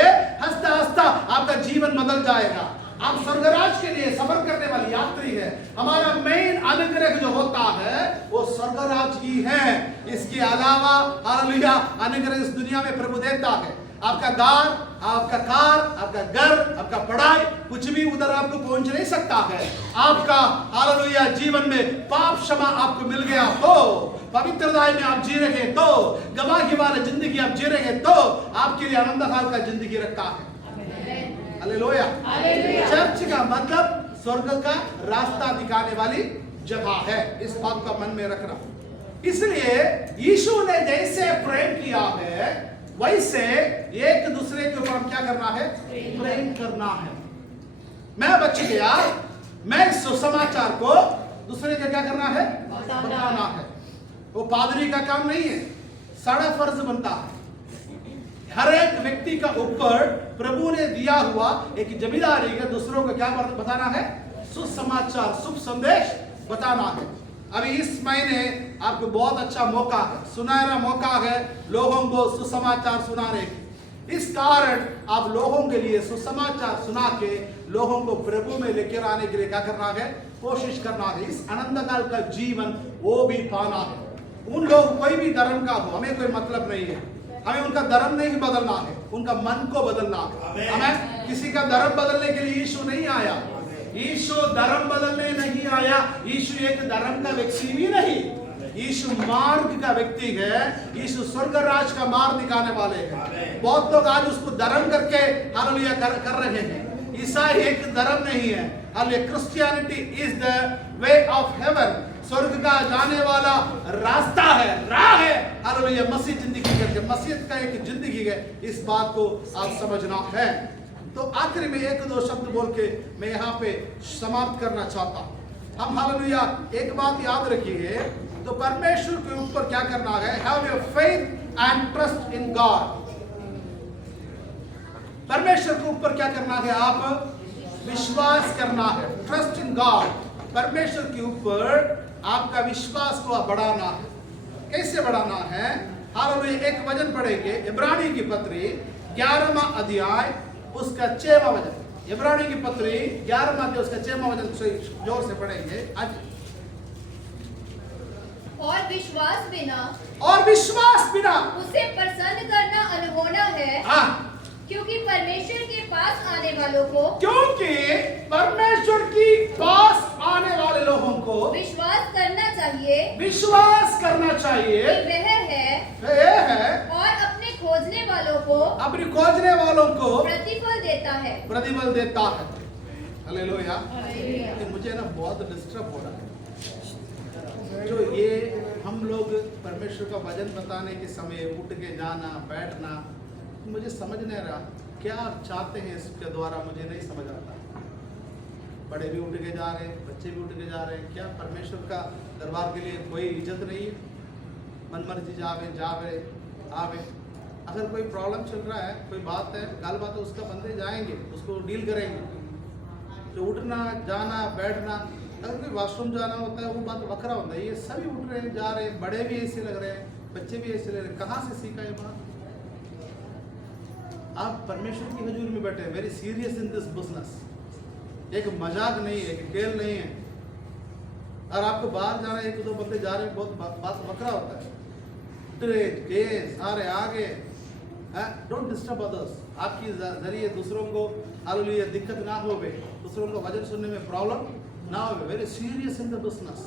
हंसता हंसता आपका जीवन बदल जाएगा। आप स्वर्गराज के लिए सफर करने वाली यात्री है। हमारा मेन अनुग्रह जो होता है वो स्वर्गराज की है। इसके अलावा हालेलुया अनुग्रह इस दुनिया में प्रभु देता है। आपका दार, आपका कार, आपका घर, आपका पढ़ाई, कुछ भी उधर आपको पहुंच नहीं सकता है। आपका हालेलुया जीवन में पाप क्षमा आपको मिल गया तो, पवित्रता में आप जी रहे तो, गवाही वाला जिंदगी आप जी रहे तो आपके लिए आनंद काल का जिंदगी रखा है। हालेलुया। चर्च का मतलब स्वर्ग का रास्ता दिखाने वाली जगह है। इस बात का मन में रखना। इसलिए यीशु ने जैसे प्रेम किया है वैसे एक दूसरे के ऊपर हम क्या करना है? प्रेम करना है। मैं बच गया, मैं सुसमाचार को दूसरे को क्या करना है? बताना है। वो पादरी का काम नहीं है, सारा फर्ज बनता है। हर एक व्यक्ति का ऊपर प्रभु ने दिया हुआ एक जिम्मेदारी है, दूसरों को क्या बताना है? सुसमाचार, शुभ संदेश बताना है। अभी इस महीने आपको बहुत अच्छा मौका है, सुनहरा मौका है लोगों को सुसमाचार सुनाने की। इस कारण आप लोगों के लिए सुसमाचार सुना के लोगों को प्रभु में लेकर आने के लिए क्या करना है? कोशिश करना है। इस आनंद काल का जीवन वो भी पाना है। उन लोग कोई भी धर्म का हो, हमें कोई मतलब नहीं है। हमें उनका धर्म नहीं बदलना है, उनका मन को बदलना है। हमें किसी का धर्म बदलने के लिए यीशु नहीं आया। यीशु धर्म बदलने नहीं आया। यीशु एक धर्म का व्यक्ति भी नहीं, यीशु मार्ग का व्यक्ति है। यीशु स्वर्ग राज का मार्ग दिखाने वाले हैं। बहुत लोग आज उसको धर्म करके हालेलुया कर रहे हैं। ईसाई एक धर्म नहीं है। Hallelujah, Christianity is the way of haven. स्वर्ग का जाने वाला रास्ता है, राह है। हालेलुया, मसीह जिंदगी करके, मसीह का एक जिंदगी है। इस बात को आप समझना है। तो आखिर में एक दो शब्द बोल के मैं यहाँ पे समाप्त करना चाहता हूँ। हम हालेलुया एक बात याद रखिए, तो परमेश्वर के ऊपर क्या करना है? Have your faith and trust in God. परमेश्वर के ऊपर क्या करना है? आप विश्वास करना है। Trust in God. परमेश्वर के ऊपर आपका विश्वास को बढ़ाना है। कैसे बढ़ाना है? हालेलुया एक वचन पढ़ेंगे, इब्रानी की पत्री 11वां अध्याय उसका 6वां वचन। इब्रानी की पत्री 11वां अध्याय उसका 6वां वचन जोर से पढ़ेंगे आज। और विश्वास बिना उसे प्रसन्न करना अनहोना है। हाँ, क्योंकि परमेश्वर के पास आने वालों को आने वाले लोगों को विश्वास करना चाहिए कि वह है और अपने खोजने वालों को प्रतिफल देता है। हालेलुया। मुझे ना बहुत डिस्टर्ब हो रहा है जो ये हम लोग परमेश्वर का वचन बताने के समय उठ के जाना बैठना, मुझे समझ नहीं रहा क्या आप चाहते हैं इसके द्वारा, मुझे नहीं समझ आता। बड़े भी उठ के जा रहे हैं, बच्चे भी उठ के जा रहे हैं। क्या परमेश्वर का दरबार के लिए कोई इज्जत नहीं है? मन मर्जी जावे आवे। अगर कोई प्रॉब्लम चल रहा है, कोई बात है, गाल बात है, उसका बंदे जाएंगे, उसको डील करेंगे। जो उठना जाना बैठना, अगर कोई वॉशरूम जाना होता है वो बात वखरा होता है। ये सभी उठ रहे हैं, जा रहे हैं, बड़े भी ऐसे लग रहे हैं, बच्चे भी ऐसे लग रहे हैं। कहाँ से सीखा ये बात? आप परमेश्वर की हजूर में बैठे, very serious in this business. एक मजाक नहीं है, एक खेल नहीं है। और आपको बाहर जाना, एक दो बंदे जा रहे हैं, बहुत बात वखरा होता है। सारे आगे, डोंट डिस्टर्ब अदर्स। आपकी जरिए दूसरों को हालेलुया दिक्कत ना हो, दूसरों को वचन सुनने में प्रॉब्लम ना हो। Very serious in the business.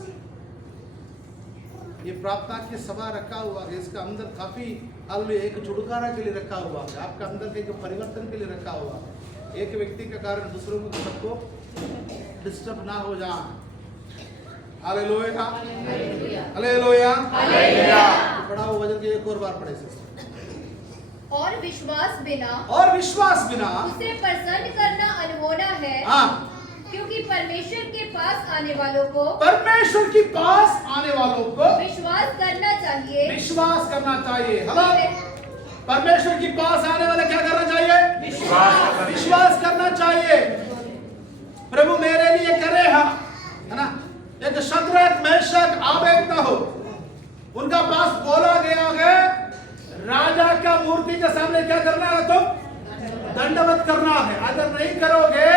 ये प्रार्थना की सभा रखा हुआ है, इसका अंदर काफी हालेलुया एक छुटकारा के लिए रखा हुआ है, आपका अंदर के एक परिवर्तन के लिए रखा हुआ है। एक व्यक्ति के कारण दूसरों को सबको डिस्टर्ब ना हो जाए। Hallelujah hallelujah hallelujah. पढ़ा हुआ वचन के एक और बार पढ़े सिस्टर। और विश्वास बिना उसे प्रसन्न करना अनहोना है। हाँ, क्योंकि परमेश्वर के पास आने वालों को विश्वास करना चाहिए। हम परमेश्वर के पास आने वाले क्या करना चाहिए? विश्वास करना चाहिए। प्रभु मेरे लिए करे हाँ, है ना। एक शद्रक मेशक आबेदनगो, उनका पास बोला गया है राजा का मूर्ति के सामने क्या करना है, तुम दंडवत करना है, अगर नहीं करोगे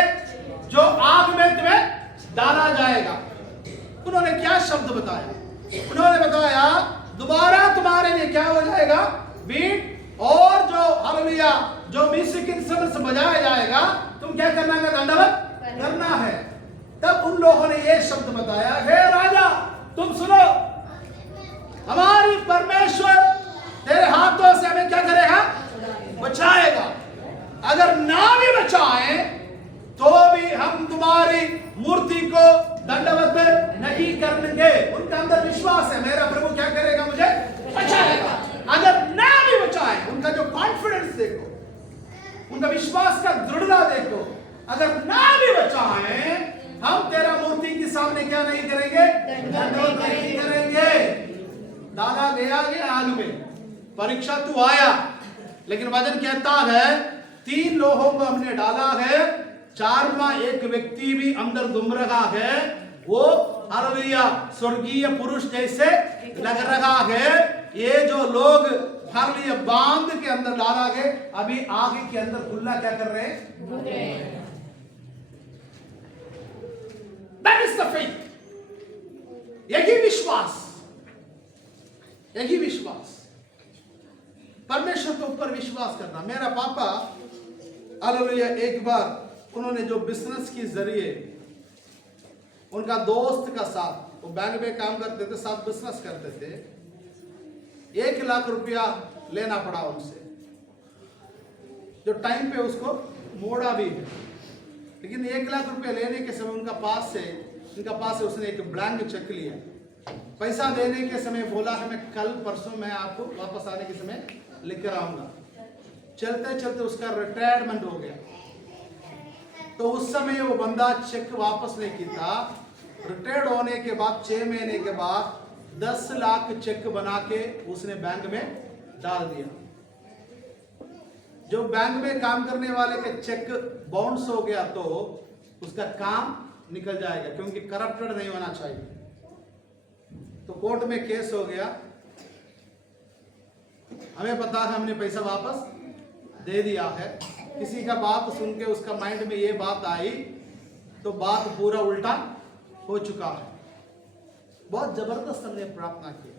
जो आग में तुम्हें डाला जाएगा। उन्होंने क्या शब्द बताया, उन्होंने बताया दोबारा तुम्हारे लिए क्या हो जाएगा, बीट और जो हालेलुया जो म्यूजिक इंस्ट्रूमेंट्स बजाया जाएगा, तुम क्या करना है, दंडवत करना है। तब उन लोगों ने ये शब्द बताया, हे राजा तुम सुनो, हमारी परमेश्वर तेरे हाथों से हमें क्या करेगा, बचाएगा। अगर ना भी बचाए तो भी हम तुम्हारी मूर्ति को दंडवत नहीं करेंगे। उनके अंदर विश्वास है, मेरा प्रभु क्या करेगा, मुझे बचाएगा। अगर ना भी बचाए, उनका जो कॉन्फिडेंस देखो, उनका विश्वास का दृढ़ता देखो। अगर ना भी बचाए, हम तेरा मूर्ति के सामने क्या नहीं करेंगे, दंडवत नहीं करेंगे। डाला गया ये आग में, परीक्षा तू आया, लेकिन वचन कहता है 3 लोगों को हमने डाला है, 4वां एक व्यक्ति भी अंदर घूम रहा है, वो हालेलुया स्वर्गीय पुरुष जैसे लग रहा है। ये जो लोग हालेलुया बांध के अंदर डाला गए, अभी आग के अंदर खुला क्या कर रहे हैं, That is the faith. यही विश्वास, यही विश्वास, परमेश्वर के ऊपर विश्वास करना। मेरा पापा हालेलुया एक बार उन्होंने जो बिजनेस के जरिए उनका दोस्त का साथ, वो बैंक में काम करते थे, साथ बिजनेस करते थे, 1 लाख रुपया लेना पड़ा उनसे, जो टाइम पे उसको मोड़ा भी है। लेकिन 1 लाख रुपया लेने के समय उनका पास से उसने एक ब्लैंक चेक लिया। पैसा देने के समय बोला है मैं कल परसों मैं आपको वापस आने के समय लेकर आऊंगा। चलते चलते उसका रिटायरमेंट हो गया, तो उस समय वो बंदा चेक वापस नहीं किया। रिटायर्ड होने के बाद 6 महीने के बाद 10 लाख चेक बना के उसने बैंक में डाल दिया। जो बैंक में काम करने वाले के चेक बाउंस हो गया तो उसका काम निकल जाएगा, क्योंकि करप्टेड नहीं होना चाहिए। तो कोर्ट में केस हो गया, हमें पता है हमने पैसा वापस दे दिया है। किसी का बात सुन के उसका माइंड में ये बात आई तो बात पूरा उल्टा हो चुका है। बहुत जबरदस्त हमने प्रार्थना की।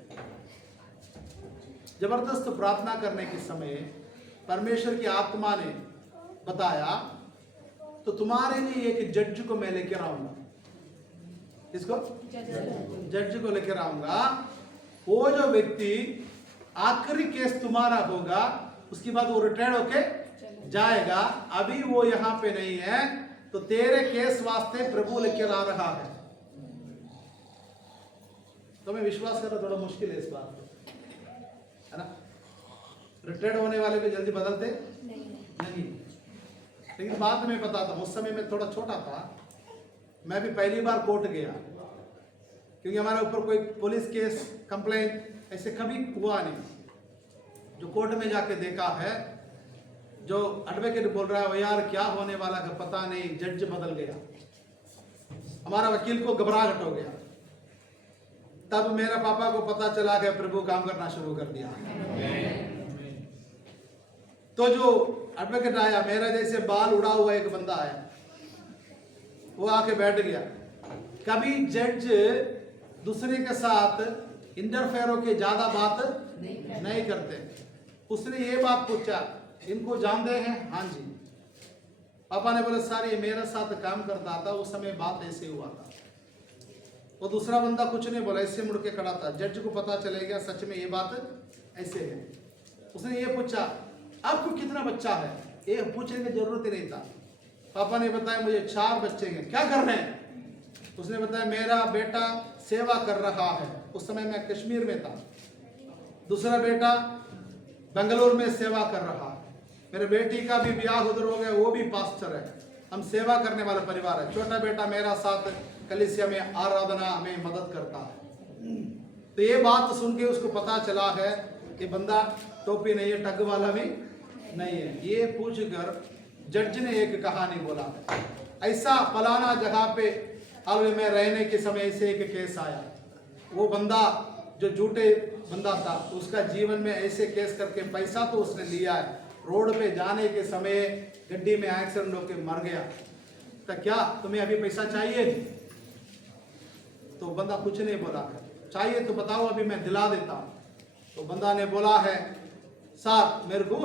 जबरदस्त प्रार्थना करने के समय परमेश्वर की आत्मा ने बताया तो तुम्हारे लिए एक जज को मैं लेकर आऊंगा। इसको जज को लेकर आऊंगा। वो जो व्यक्ति आखिरी केस तुम्हारा होगा, उसके बाद वो रिटायर्ड होके जाएगा। अभी वो यहाँ पे नहीं है, तो तेरे केस वास्ते प्रभु लेकर आ रहा है। तो मैं विश्वास करना थोड़ा मुश्किल है इस बात पे, है ना। रिटायर्ड होने वाले को जल्दी बदलते नहीं। लेकिन बाद में पता था, उस समय मैं थोड़ा छोटा था, मैं भी पहली बार कोर्ट गया, क्योंकि हमारे ऊपर कोई पुलिस केस कंप्लेंट ऐसे कभी हुआ नहीं। जो कोर्ट में जाके देखा है, जो एडवोकेट बोल रहा है वो यार क्या होने वाला है पता नहीं, जज बदल गया। हमारा वकील को घबराहट हो गया। तब मेरा पापा को पता चला कि प्रभु काम करना शुरू कर दिया। तो जो एडवोकेट आया, मेरा जैसे बाल उड़ा हुआ एक बंदा आया, वो आके बैठ गया। कभी जज दूसरे के साथ इंटरफेयर होके ज्यादा बात नहीं करते। उसने ये बात पूछा, इनको जानते हैं? हाँ जी। पापा ने बोला सर ये मेरे साथ काम करता था, उस समय बात ऐसे हुआ था। वो दूसरा बंदा कुछ नहीं बोला, ऐसे मुड़ के खड़ा था। जज को पता चलेगा सच में ये बात ऐसे है। उसने ये पूछा आपको कितना बच्चा है? ये पूछने की जरूरत ही नहीं था। पापा ने बताया मुझे 4 बच्चे हैं। क्या कर रहे हैं? उसने बताया मेरा बेटा सेवा कर रहा है। उस समय मैं कश्मीर में था। दूसरा बेटा बेंगलुरु में सेवा कर रहा है। मेरे बेटी का भी ब्याह उधर हो गया, वो भी पास्टर है। हम सेवा करने वाला परिवार है। छोटा बेटा मेरा साथ कलीसिया में आराधना में मदद करता है। तो ये बात सुन के उसको पता चला है कि बंदा टोपी नहीं है, टग वाला भी नहीं है। ये पूछकर जज ने एक कहानी बोला। ऐसा फलाना जगह पे हालेलुया में रहने के समय ऐसे एक केस आया। वो बंदा जो झूठे बंदा था, उसका जीवन में ऐसे केस करके पैसा तो उसने लिया है, रोड पे जाने के समय गड्डी में एक्सीडेंट होकर मर गया। तो क्या तुम्हें अभी पैसा चाहिए? तो बंदा कुछ नहीं बोला, चाहिए तो बताओ अभी मैं दिला देता हूँ। तो बंदा ने बोला है, सर मेरे को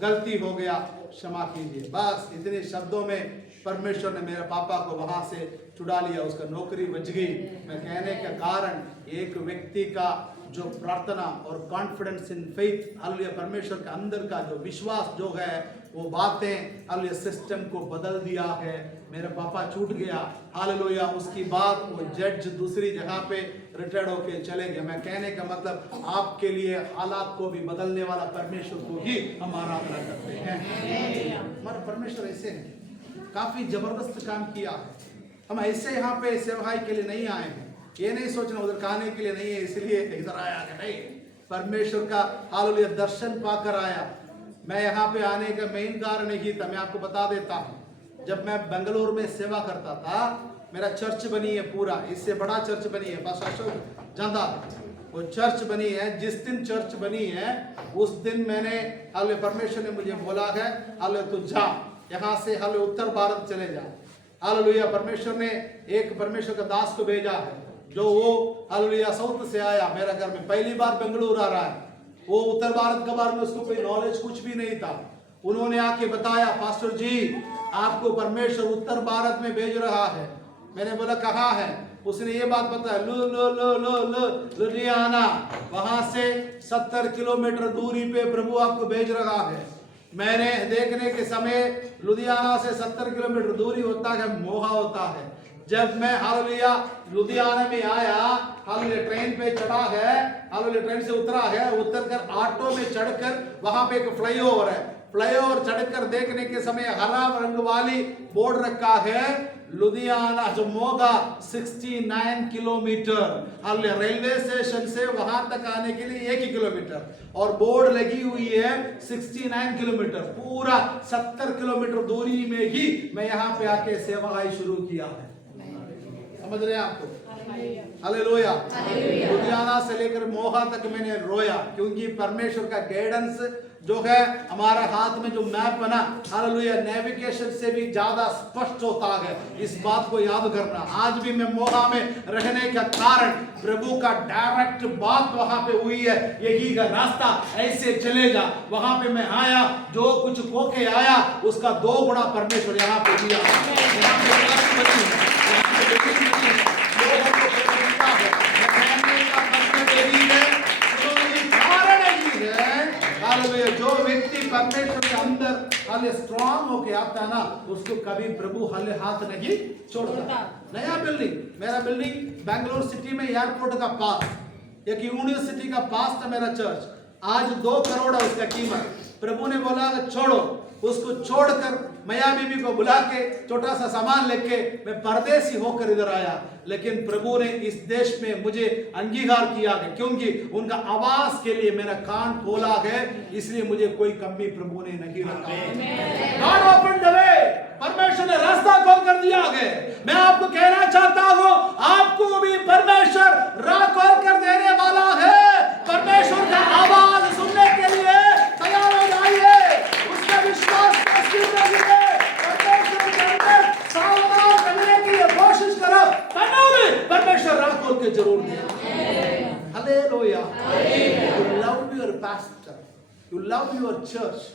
गलती हो गया, क्षमा कीजिए। बस इतने शब्दों में परमेश्वर ने मेरे पापा को वहां से छुड़ा लिया, उसका नौकरी बच गई। मैं कहने के कारण एक व्यक्ति का जो प्रार्थना और कॉन्फिडेंस इन फेथ, हालेलुया, परमेश्वर के अंदर का जो विश्वास जो है, वो बातें हालेलुया सिस्टम को बदल दिया है। मेरा पापा छूट गया, हालेलुया, उसकी बाद वो जज दूसरी जगह पे रिटायर्ड होके चले गए। मैं कहने का मतलब आपके लिए हालात को भी बदलने वाला परमेश्वर को ही हम आराधना करते हैं। हमारा परमेश्वर ऐसे है, काफी जबरदस्त काम किया है। हम ऐसे यहाँ पे सेवाई के लिए नहीं आए हैं, ये नहीं सोचना उधर खाने के लिए नहीं है इसलिए इधर आया कि नहीं, परमेश्वर का हालेलुया दर्शन पाकर आया। मैं यहाँ पे आने का मेन कारण यही था, मैं आपको बता देता हूँ। जब मैं बेंगलुरु में सेवा करता था, मेरा चर्च बनी है पूरा, इससे बड़ा चर्च बनी है, पास्टर अशोक जानता, वो चर्च बनी है। जिस दिन चर्च बनी है उस दिन मैंने हालेलुया परमेश्वर ने मुझे बोला है, हालेलुया तू जा यहाँ से, हालेलुया उत्तर भारत चले जा। हालेलुया परमेश्वर ने एक परमेश्वर का दास को भेजा है, जो वो हालेलुया साउथ से आया मेरा घर में, पहली बार बेंगलुरु आ रहा है। वो उत्तर भारत के बारे में उसको कोई नॉलेज कुछ भी नहीं था। उन्होंने आके बताया, पास्टर जी आपको परमेश्वर उत्तर भारत में भेज रहा है। मैंने बोला कहाँ है? उसने ये बात बताया, लुधियाना, वहां से 70 किलोमीटर दूरी पे प्रभु आपको भेज रहा है। मैंने देखने के समय लुधियाना से 70 किलोमीटर दूरी होता है, मोहा होता है। जब मैं हालेलुया लुधियाना में आया, हालेलुया ट्रेन पे चढ़ा है, हालेलुया ट्रेन से उतरा है, उतर कर ऑटो में चढ़कर वहां पे एक फ्लाईओवर है, फ्लाईओवर चढ़कर देखने के समय हरा रंग वाली बोर्ड रखा है, लुधियाना जो Moga 69 kilometre, hallelujah railway station से वहां तक आने के लिए 1 किलोमीटर, और बोर्ड लगी हुई है 69 किलोमीटर। पूरा 70 किलोमीटर दूरी में ही मैं यहाँ पे आके सेवा शुरू किया है। समझ रहे हैं आपको? हालेलुया। लुधियाना से लेकर मोहा तक मैंने रोया, क्योंकि परमेश्वर का गाइडेंस जो है हमारा हाथ में जो मैप बना, हालेलुया नेविगेशन से भी ज्यादा स्पष्ट होता है। इस बात को याद करना। आज भी मैं मोहा में रहने का कारण प्रभु का डायरेक्ट बात वहां पे हुई है, यही का रास्ता ऐसे चलेगा। वहां पे मैं आया, जो कुछ होके आया उसका 2 गुना परमेश्वर यहाँ पे दिया। जो व्यक्ति परमेश्वर के अंदर हाले स्ट्रांग होके आता है ना, उसको कभी प्रभु हाले हाथ नहीं छोड़ता। नया बिल्डिंग, मेरा बिल्डिंग बेंगलुरु सिटी में एयरपोर्ट का पास, एक यूनिवर्सिटी का पास था मेरा चर्च। आज 2 करोड़ है उसका कीमत। प्रभु ने बोला छोड़ो, उसको छोड़कर मैया बीबी को बुला के छोटा सा सामान लेके मैं परदेसी होकर इधर आया। लेकिन प्रभु ने इस देश में मुझे अंगीकार किया है, क्योंकि उनका आवाज के लिए मेरा कान खोला है, इसलिए मुझे कोई कमी प्रभु ने नहीं रखा। गॉड ओपन द वे, परमेश्वर ने रास्ता खोल कर दिया है। मैं आपको कहना चाहता हूँ, आपको भी परमेश्वर राह खोल कर देने वाला है। परमेश्वर का आवाज सुनने के लिए तैयार हो जाइए, उसका विश्वास सावधान रहने की कोशिश करो, परमेश्वर राह खोल के जरूर दे। Hallelujah. You love your pastor, you love your church,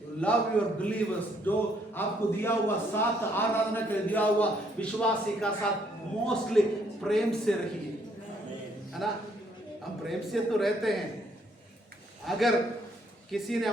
you love your believers। जो आपको दिया हुआ साथ आराधना के दिया हुआ विश्वासी का साथ मोस्टली प्रेम से रहिए, है ना। हम प्रेम से तो रहते हैं। अगर किसी ने